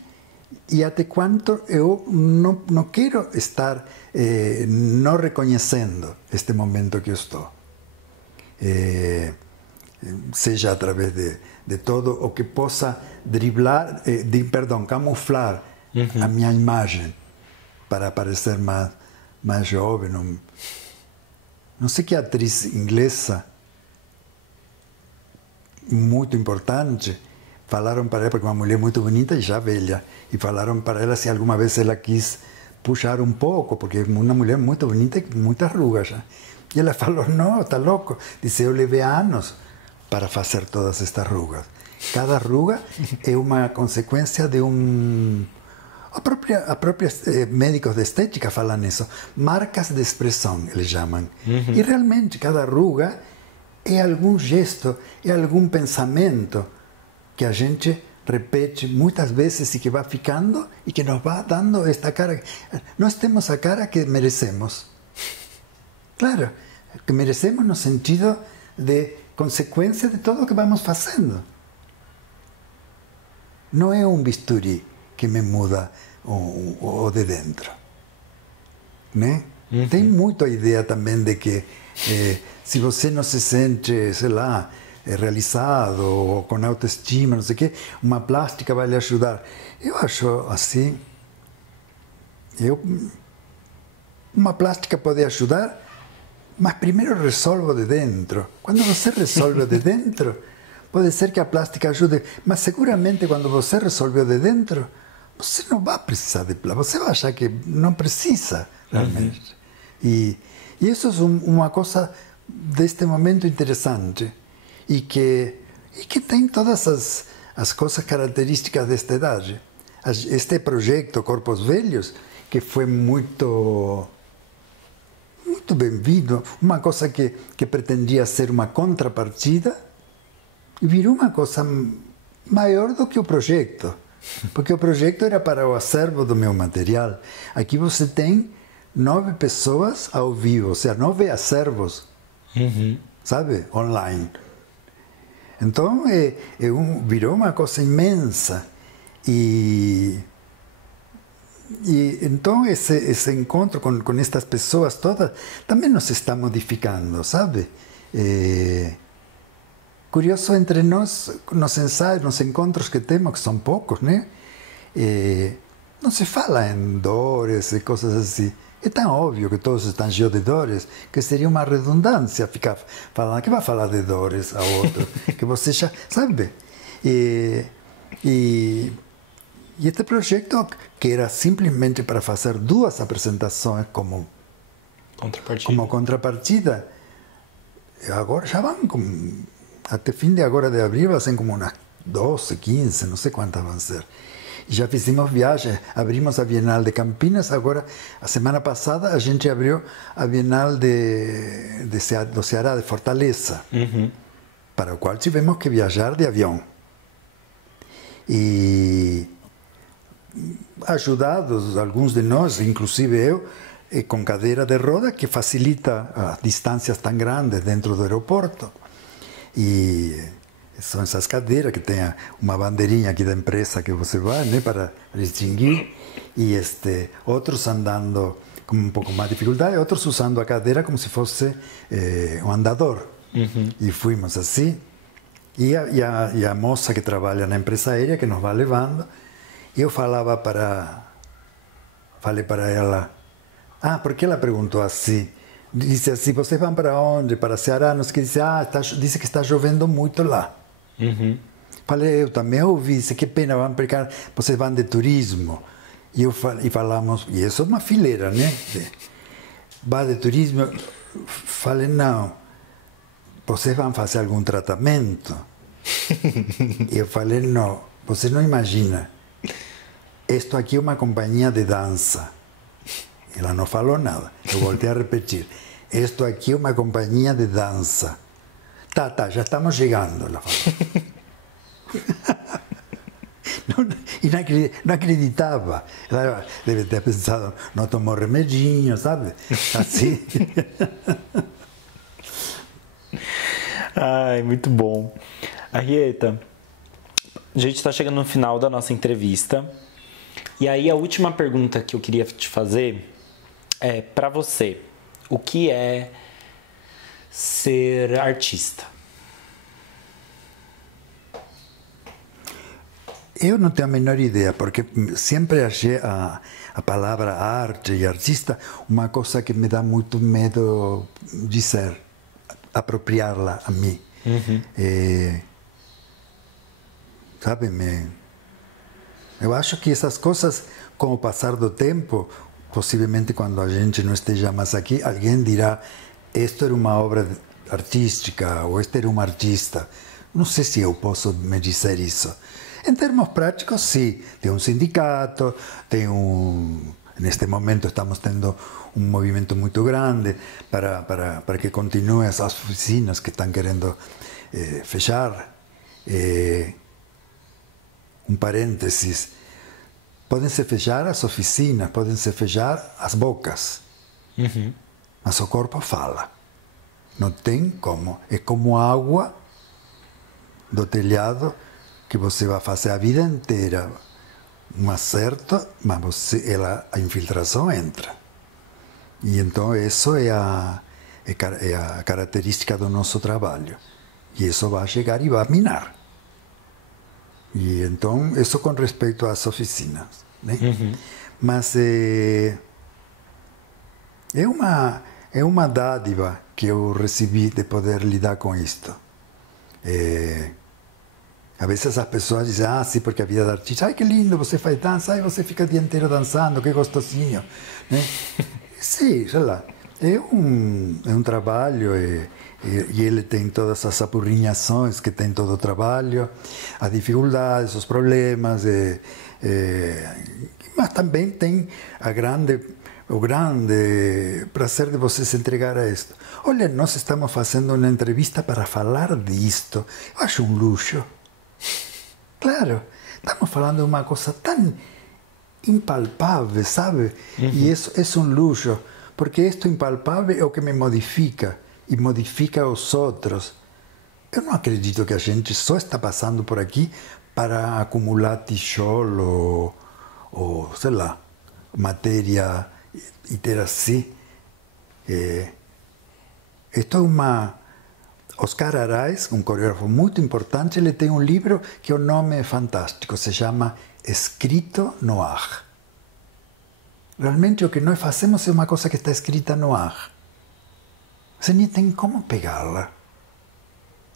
e até quanto eu não quero estar não reconhecendo este momento que eu estou. Seja através de todo o que possa camuflar a minha imagem para parecer mais jovem. Não sei que atriz inglesa muito importante, falaram para ela, porque uma mulher muito bonita e já velha, e falaram para ela se alguma vez ela quis puxar um pouco, porque é uma mulher muito bonita e com muitas rugas já. E ela falou, não, está louco. Disse, eu levei anos para fazer todas estas rugas. Cada ruga é uma consequência de A própria médicos de estética falam isso. Marcas de expressão, eles chamam. E realmente, cada ruga é algum gesto, é algum pensamento que a gente repete muitas vezes e que vai ficando e que nos vai dando esta cara. Nós temos a cara que merecemos. Claro, que merecemos no sentido de consequência de tudo o que vamos fazendo. Não é um bisturi que me muda o de dentro, né? Tem muito a ideia também de que se você não se sente, sei lá, realizado ou com autoestima, não sei o quê, uma plástica vai lhe ajudar. Eu acho assim, uma plástica pode ajudar, mas primeiro resolvo de dentro. Quando você resolve de dentro, pode ser que a plástica ajude, mas seguramente quando você resolveu de dentro, você não vai precisar de plástica, você vai achar que não precisa realmente. E isso é uma coisa deste momento interessante e que tem todas as coisas características desta idade. Este projeto Corpos Velhos, que foi muito bem-vindo, uma coisa que pretendia ser uma contrapartida, virou uma coisa maior do que o projeto. Porque o projeto era para o acervo do meu material. Aqui você tem 9 pessoas ao vivo, ou seja, 9 acervos, sabe, online. Então, virou uma coisa imensa. E então esse encontro com estas pessoas todas também nos está modificando, sabe? Curioso entre nós, nos ensaios, nos encontros que temos, que são poucos, né? Não se fala em dores e coisas assim. É tão óbvio que todos estão cheios de dores que seria uma redundância ficar falando que vai falar de dores a outro, que você já sabe. E este projeto, que era simplesmente para fazer 2 apresentações como contrapartida, agora já vão até fim de agora de abril, vai ser como umas 12, 15, não sei quantas vão ser. E já fizemos viagem, abrimos a Bienal de Campinas, agora, a semana passada, a gente abriu a Bienal do Ceará, de Fortaleza, para o qual tivemos que viajar de avião. E ajudados, alguns de nós, inclusive eu, com cadeira de roda, que facilita as distâncias tão grandes dentro do aeroporto. E são essas cadeiras que tem uma bandeirinha aqui da empresa que você vai, né, para distinguir, e outros andando com um pouco mais de dificuldade, outros usando a cadeira como se fosse um andador. E fomos assim. E a moça que trabalha na empresa aérea que nos vai levando, eu falei para ela, porque ela perguntou assim, disse assim, vocês vão para onde? Para Ceará? Não sei o que, disse que está chovendo muito lá. Falei, eu também ouvi, disse, que pena, vocês vão de turismo. E falamos, e isso é uma fileira, né? Vai de turismo. Falei, não, vocês vão fazer algum tratamento? E eu falei, não, você não imagina. Isto aqui é uma companhia de dança. Ela não falou nada. Eu voltei a repetir. Isto aqui é uma companhia de dança. Tá, já estamos chegando. Ela falou. Não acreditava. Ela deve ter pensado, não tomou remedinho, sabe? Assim. Ai, muito bom. Arrieta, a gente está chegando no final da nossa entrevista. E aí a última pergunta que eu queria te fazer é para você. O que é ser artista? Eu não tenho a menor ideia, porque sempre achei a palavra arte e artista uma coisa que me dá muito medo de ser, apropriá-la a mim. Sabe, eu acho que essas coisas, com o passar do tempo, possivelmente quando a gente não esteja mais aqui, alguém dirá, isto era uma obra artística, ou este era um artista. Não sei se eu posso me dizer isso. Em termos práticos, sim. Tem um sindicato, neste momento estamos tendo um movimento muito grande para que continuem as oficinas que estão querendo fechar. Um parênteses. Podem-se fechar as oficinas, podem-se fechar as bocas. Mas o corpo fala. Não tem como. É como água do telhado que você vai fazer a vida inteira um acerto, mas a infiltração entra. E então isso é a característica do nosso trabalho. E isso vai chegar e vai minar. E então, isso com respeito às oficinas. Né? Mas é uma dádiva que eu recebi de poder lidar com isto. A vezes as pessoas dizem, sim, porque a vida da artista, ai que lindo, você faz dança, ai você fica o dia inteiro dançando, que gostosinho. Né? Sim, sei lá, é um trabalho e ele tem todas as apurrinhações que tem todo o trabalho, as dificuldades, os problemas, mas também tem o grande prazer de você se entregar a isto. Olha, nós estamos fazendo uma entrevista para falar disto. Eu acho um luxo. Claro, estamos falando de uma coisa tão impalpável, sabe? E isso é um luxo, porque isto impalpável é o que me modifica e modifica os outros. Eu não acredito que a gente só está passando por aqui para acumular tijolo ou sei lá, matéria e ter assim. Isto é uma... Oscar Arraes, um coreógrafo muito importante, ele tem um livro que o nome é fantástico, se chama Escrito no Ar. Realmente o que nós fazemos é uma coisa que está escrita no ar. Você nem tem como pegá-la.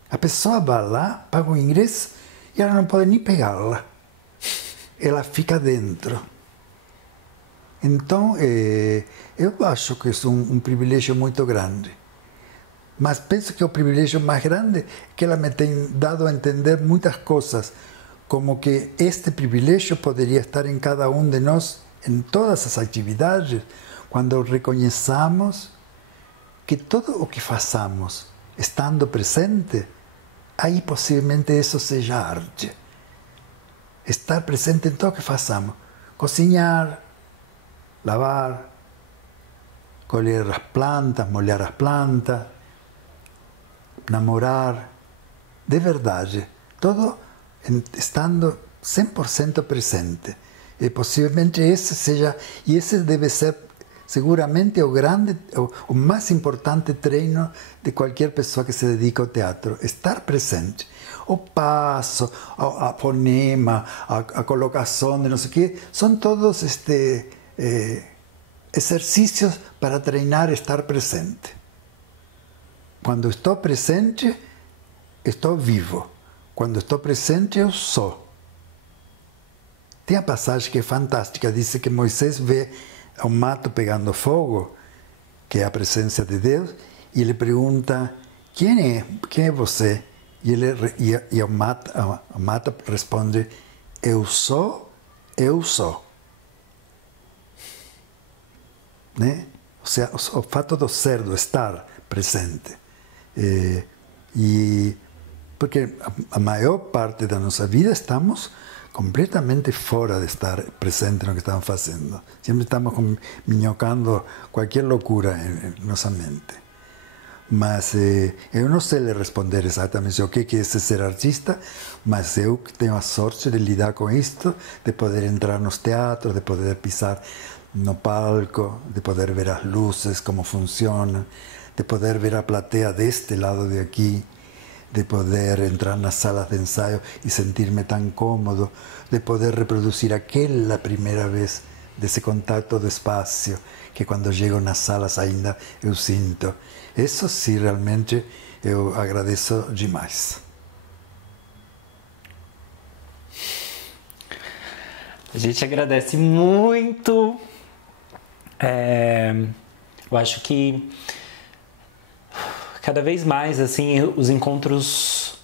A pessoa vai lá, paga o ingresso e ela não pode nem pegá-la. Ela fica dentro. Então, eu acho que é um privilégio muito grande. Mas penso que o privilégio mais grande é que ela me tem dado a entender muitas coisas, como que este privilégio poderia estar em cada um de nós, em todas as atividades, quando reconheçamos que todo o que façamos, estando presente, aí possivelmente isso seja arte. Estar presente em tudo o que façamos. Cozinhar, lavar, colher as plantas, molhar as plantas, namorar, de verdade, todo estando 100% presente. E possivelmente esse deve ser seguramente o mais importante treino de qualquer pessoa que se dedica ao teatro, estar presente. O passo, a fonema, a colocação de não sei o quê, são todos exercícios para treinar estar presente. Quando estou presente, estou vivo. Quando estou presente, eu sou. Tem a passagem que é fantástica, diz que Moisés vê o mato pegando fogo, que é a presença de Deus, e ele pergunta, quem é você? E o mato responde, eu sou. Né? Ou seja, o fato do ser, do estar presente. Porque a maior parte da nossa vida estamos completamente fora de estar presente no que estamos fazendo. Sempre estamos minhocando qualquer loucura em nossa mente. Mas eu não sei lhe responder exatamente o que é ser artista, mas eu tenho a sorte de lidar com isto, de poder entrar nos teatros, de poder pisar no palco, de poder ver as luzes, como funcionam, de poder ver a plateia deste lado de aqui, de poder entrar nas salas de ensaio e sentir-me tão cômodo, de poder reproduzir aquela primeira vez desse contato do espaço, que quando chego nas salas ainda eu sinto. Isso sim, realmente, eu agradeço demais. A gente agradece muito. Eu acho que cada vez mais, assim, os encontros...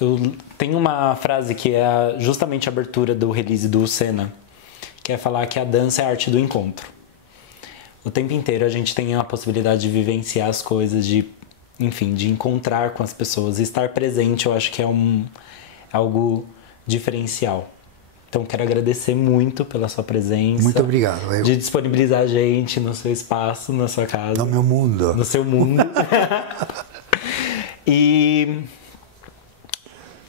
Eu tenho uma frase que é justamente a abertura do release do Senna, que é falar que a dança é a arte do encontro. O tempo inteiro a gente tem a possibilidade de vivenciar as coisas, de encontrar com as pessoas. E estar presente, eu acho que é algo diferencial. Então, quero agradecer muito pela sua presença. Muito obrigado. De disponibilizar a gente no seu espaço, na sua casa. No meu mundo. No seu mundo. E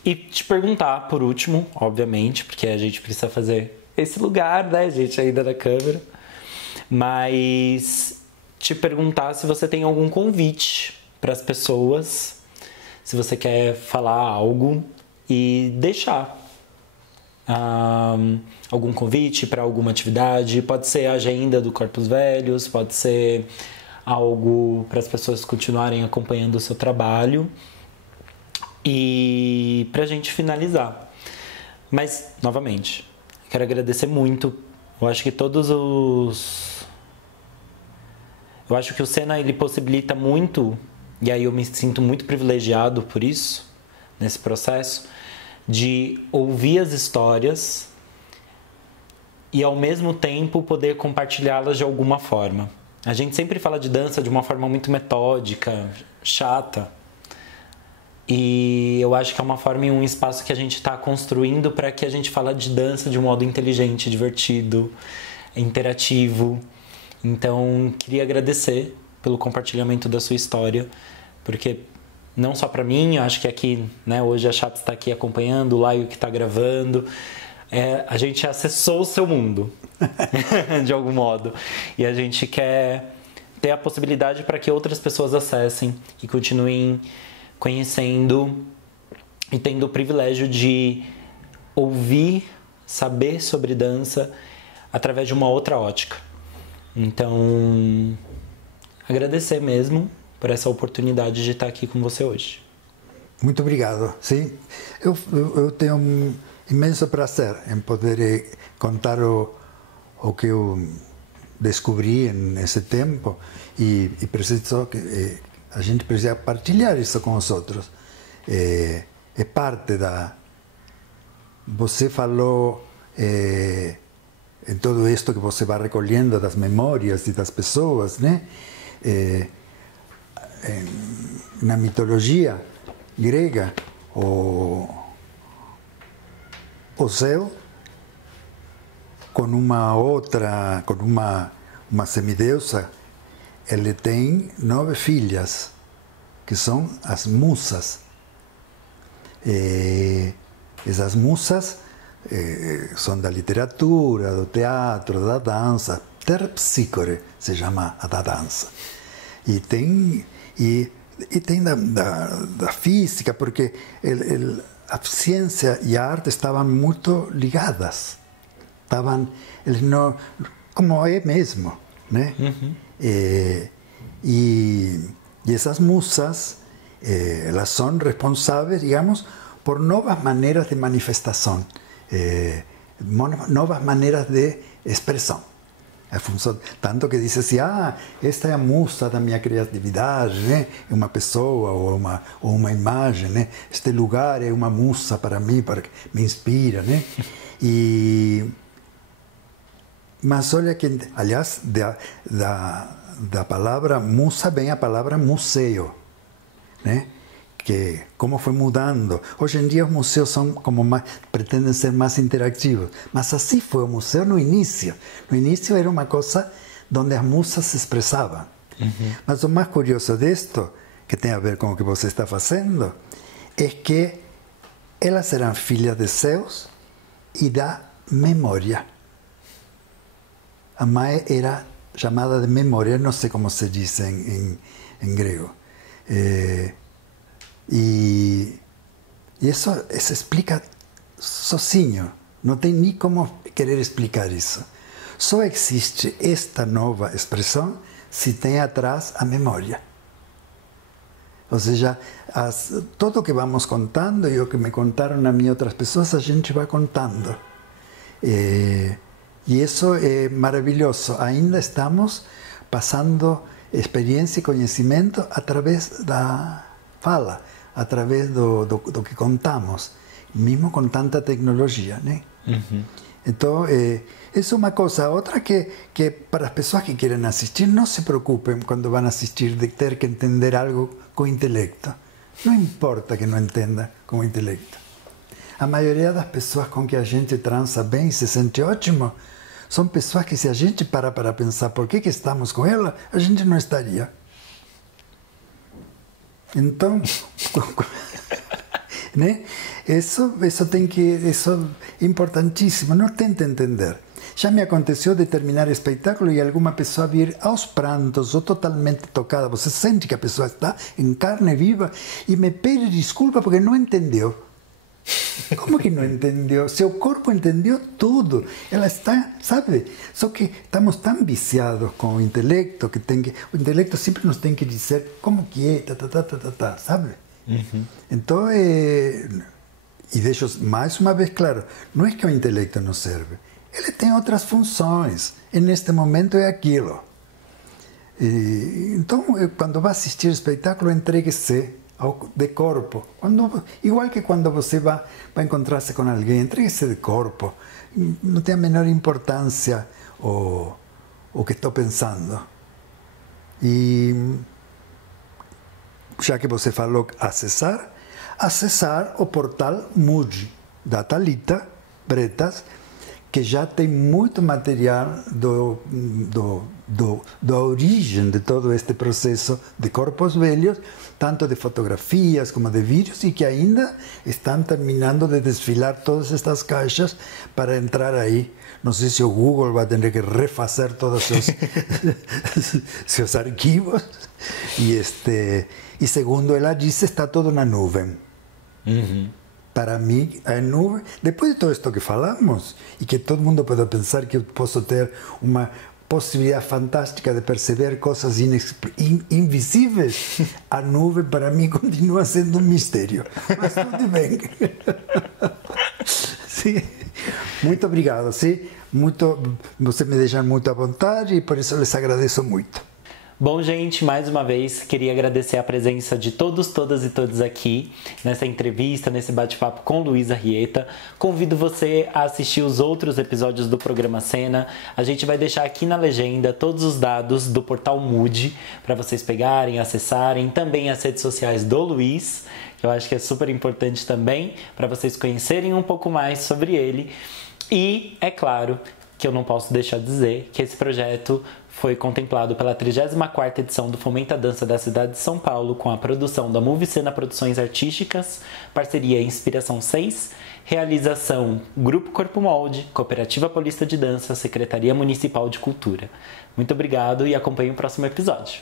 te perguntar, por último, obviamente, porque a gente precisa fazer esse lugar, né, gente, ainda na câmera. Mas te perguntar se você tem algum convite para as pessoas, se você quer falar algo e deixar algum convite para alguma atividade. Pode ser a agenda do Corpos Velhos, pode ser algo para as pessoas continuarem acompanhando o seu trabalho. E para a gente finalizar. Mas, novamente, quero agradecer muito. Eu acho que Eu acho que o Senna, ele possibilita muito, e aí eu me sinto muito privilegiado por isso, nesse processo, de ouvir as histórias e, ao mesmo tempo, poder compartilhá-las de alguma forma. A gente sempre fala de dança de uma forma muito metódica, chata, e eu acho que é uma forma e um espaço que a gente está construindo para que a gente fale de dança de um modo inteligente, divertido, interativo. Então, queria agradecer pelo compartilhamento da sua história, porque não só para mim, eu acho que aqui, né, hoje a Chaps está aqui acompanhando, o Laio que está gravando, a gente acessou o seu mundo, de algum modo, e a gente quer ter a possibilidade para que outras pessoas acessem e continuem conhecendo e tendo o privilégio de ouvir, saber sobre dança através de uma outra ótica. Então, agradecer mesmo por essa oportunidade de estar aqui com você hoje. Muito obrigado. Sim, eu tenho um imenso prazer em poder contar o que eu descobri nesse tempo e preciso que a gente precisa partilhar isso com os outros. É parte da... Você falou em tudo isto que você vai recolhendo das memórias e das pessoas, né? Na mitologia grega, o céu com uma semideusa, ele tem 9 filhas, que são as musas. Essas musas são da literatura, do teatro, da dança, terpsícore, se chama a da dança. E tem da física, porque a ciência e a arte estavam muito ligadas. Eles não, como é mesmo, né? Uhum. E essas musas, elas são responsáveis, digamos, por novas maneiras de manifestação, novas maneiras de expressão. Tanto que diz assim, esta é a musa da minha criatividade, né? É uma pessoa ou uma imagem, né? Este lugar é uma musa para mim, porque me inspira, né? Mas olha que, aliás, da palavra musa vem a palavra museu, né? Que como foi mudando. Hoje em dia os museus são pretendem ser mais interativos, mas assim foi o museu no início. No início era uma coisa onde as musas se expressavam. Uhum. Mas o mais curioso disto, que tem a ver com o que você está fazendo, é que elas eram filhas de Zeus e da memória. A mãe era chamada de memória, não sei como se diz em grego. E isso se explica sozinho, não tem nem como querer explicar isso. Só existe esta nova expressão se tem atrás a memória. Ou seja, tudo o que vamos contando e o que me contaram a mim outras pessoas, a gente vai contando. E isso é maravilhoso. Ainda estamos passando experiência e conhecimento através da fala, através do que contamos, mesmo com tanta tecnologia, né? Uhum. Então, isso é uma coisa. Outra que para as pessoas que querem assistir, não se preocupem quando vão assistir de ter que entender algo com intelecto. Não importa que não entenda com intelecto. A maioria das pessoas com que a gente transa bem e se sente ótimo, são pessoas que, se a gente parar para pensar por que estamos com ela, a gente não estaria. Então, né? Isso é importantíssimo, não tente entender. Já me aconteceu de terminar o espetáculo e alguma pessoa vir aos prantos ou totalmente tocada. Você sente que a pessoa está em carne viva e me pede desculpa porque não entendeu. Como que não entendeu? Seu corpo entendeu tudo. Ela está, sabe? Só que estamos tão viciados com o intelecto que o intelecto sempre nos tem que dizer como que é, sabe? Uhum. Então, e deixo mais uma vez claro, não é que o intelecto não serve. Ele tem outras funções. E neste momento é aquilo. Então, quando vai assistir o espetáculo, entregue-se de corpo. Igual que quando você vai encontrar-se com alguém, entregue-se de corpo. Não tem a menor importância o que estou pensando. E já que você falou acessar o portal Muji, da Thalita Bretas, que já tem muito material da origem de todo este processo de corpos velhos, tanto de fotografias como de vídeos, e que ainda estão terminando de desfilar todas estas caixas para entrar aí. Não sei se o Google vai ter que refazer todos seus arquivos. E segundo ela disse, está tudo na nuvem. Uhum. Para mim, a nuvem, depois de tudo isto que falamos, e que todo mundo pode pensar que eu posso ter uma possibilidade fantástica de perceber coisas invisíveis, a nuvem para mim continua sendo um mistério. Mas tudo bem. Sim. Muito obrigado. Sim? Você me deixa muito à vontade e por isso lhes agradeço muito. Bom, gente, mais uma vez, queria agradecer a presença de todos, todas e todos aqui nessa entrevista, nesse bate-papo com Luísa Arrieta. Convido você a assistir os outros episódios do programa Cena. A gente vai deixar aqui na legenda todos os dados do portal Muji para vocês pegarem, acessarem. Também as redes sociais do Luiz, que eu acho que é super importante também para vocês conhecerem um pouco mais sobre ele. E, é claro, que eu não posso deixar de dizer que esse projeto foi contemplado pela 34ª edição do Fomenta Dança da cidade de São Paulo, com a produção da Move Cena Produções Artísticas, parceria Inspiração 6, realização Grupo Corpo Molde, Cooperativa Paulista de Dança, Secretaria Municipal de Cultura. Muito obrigado e acompanhe o próximo episódio.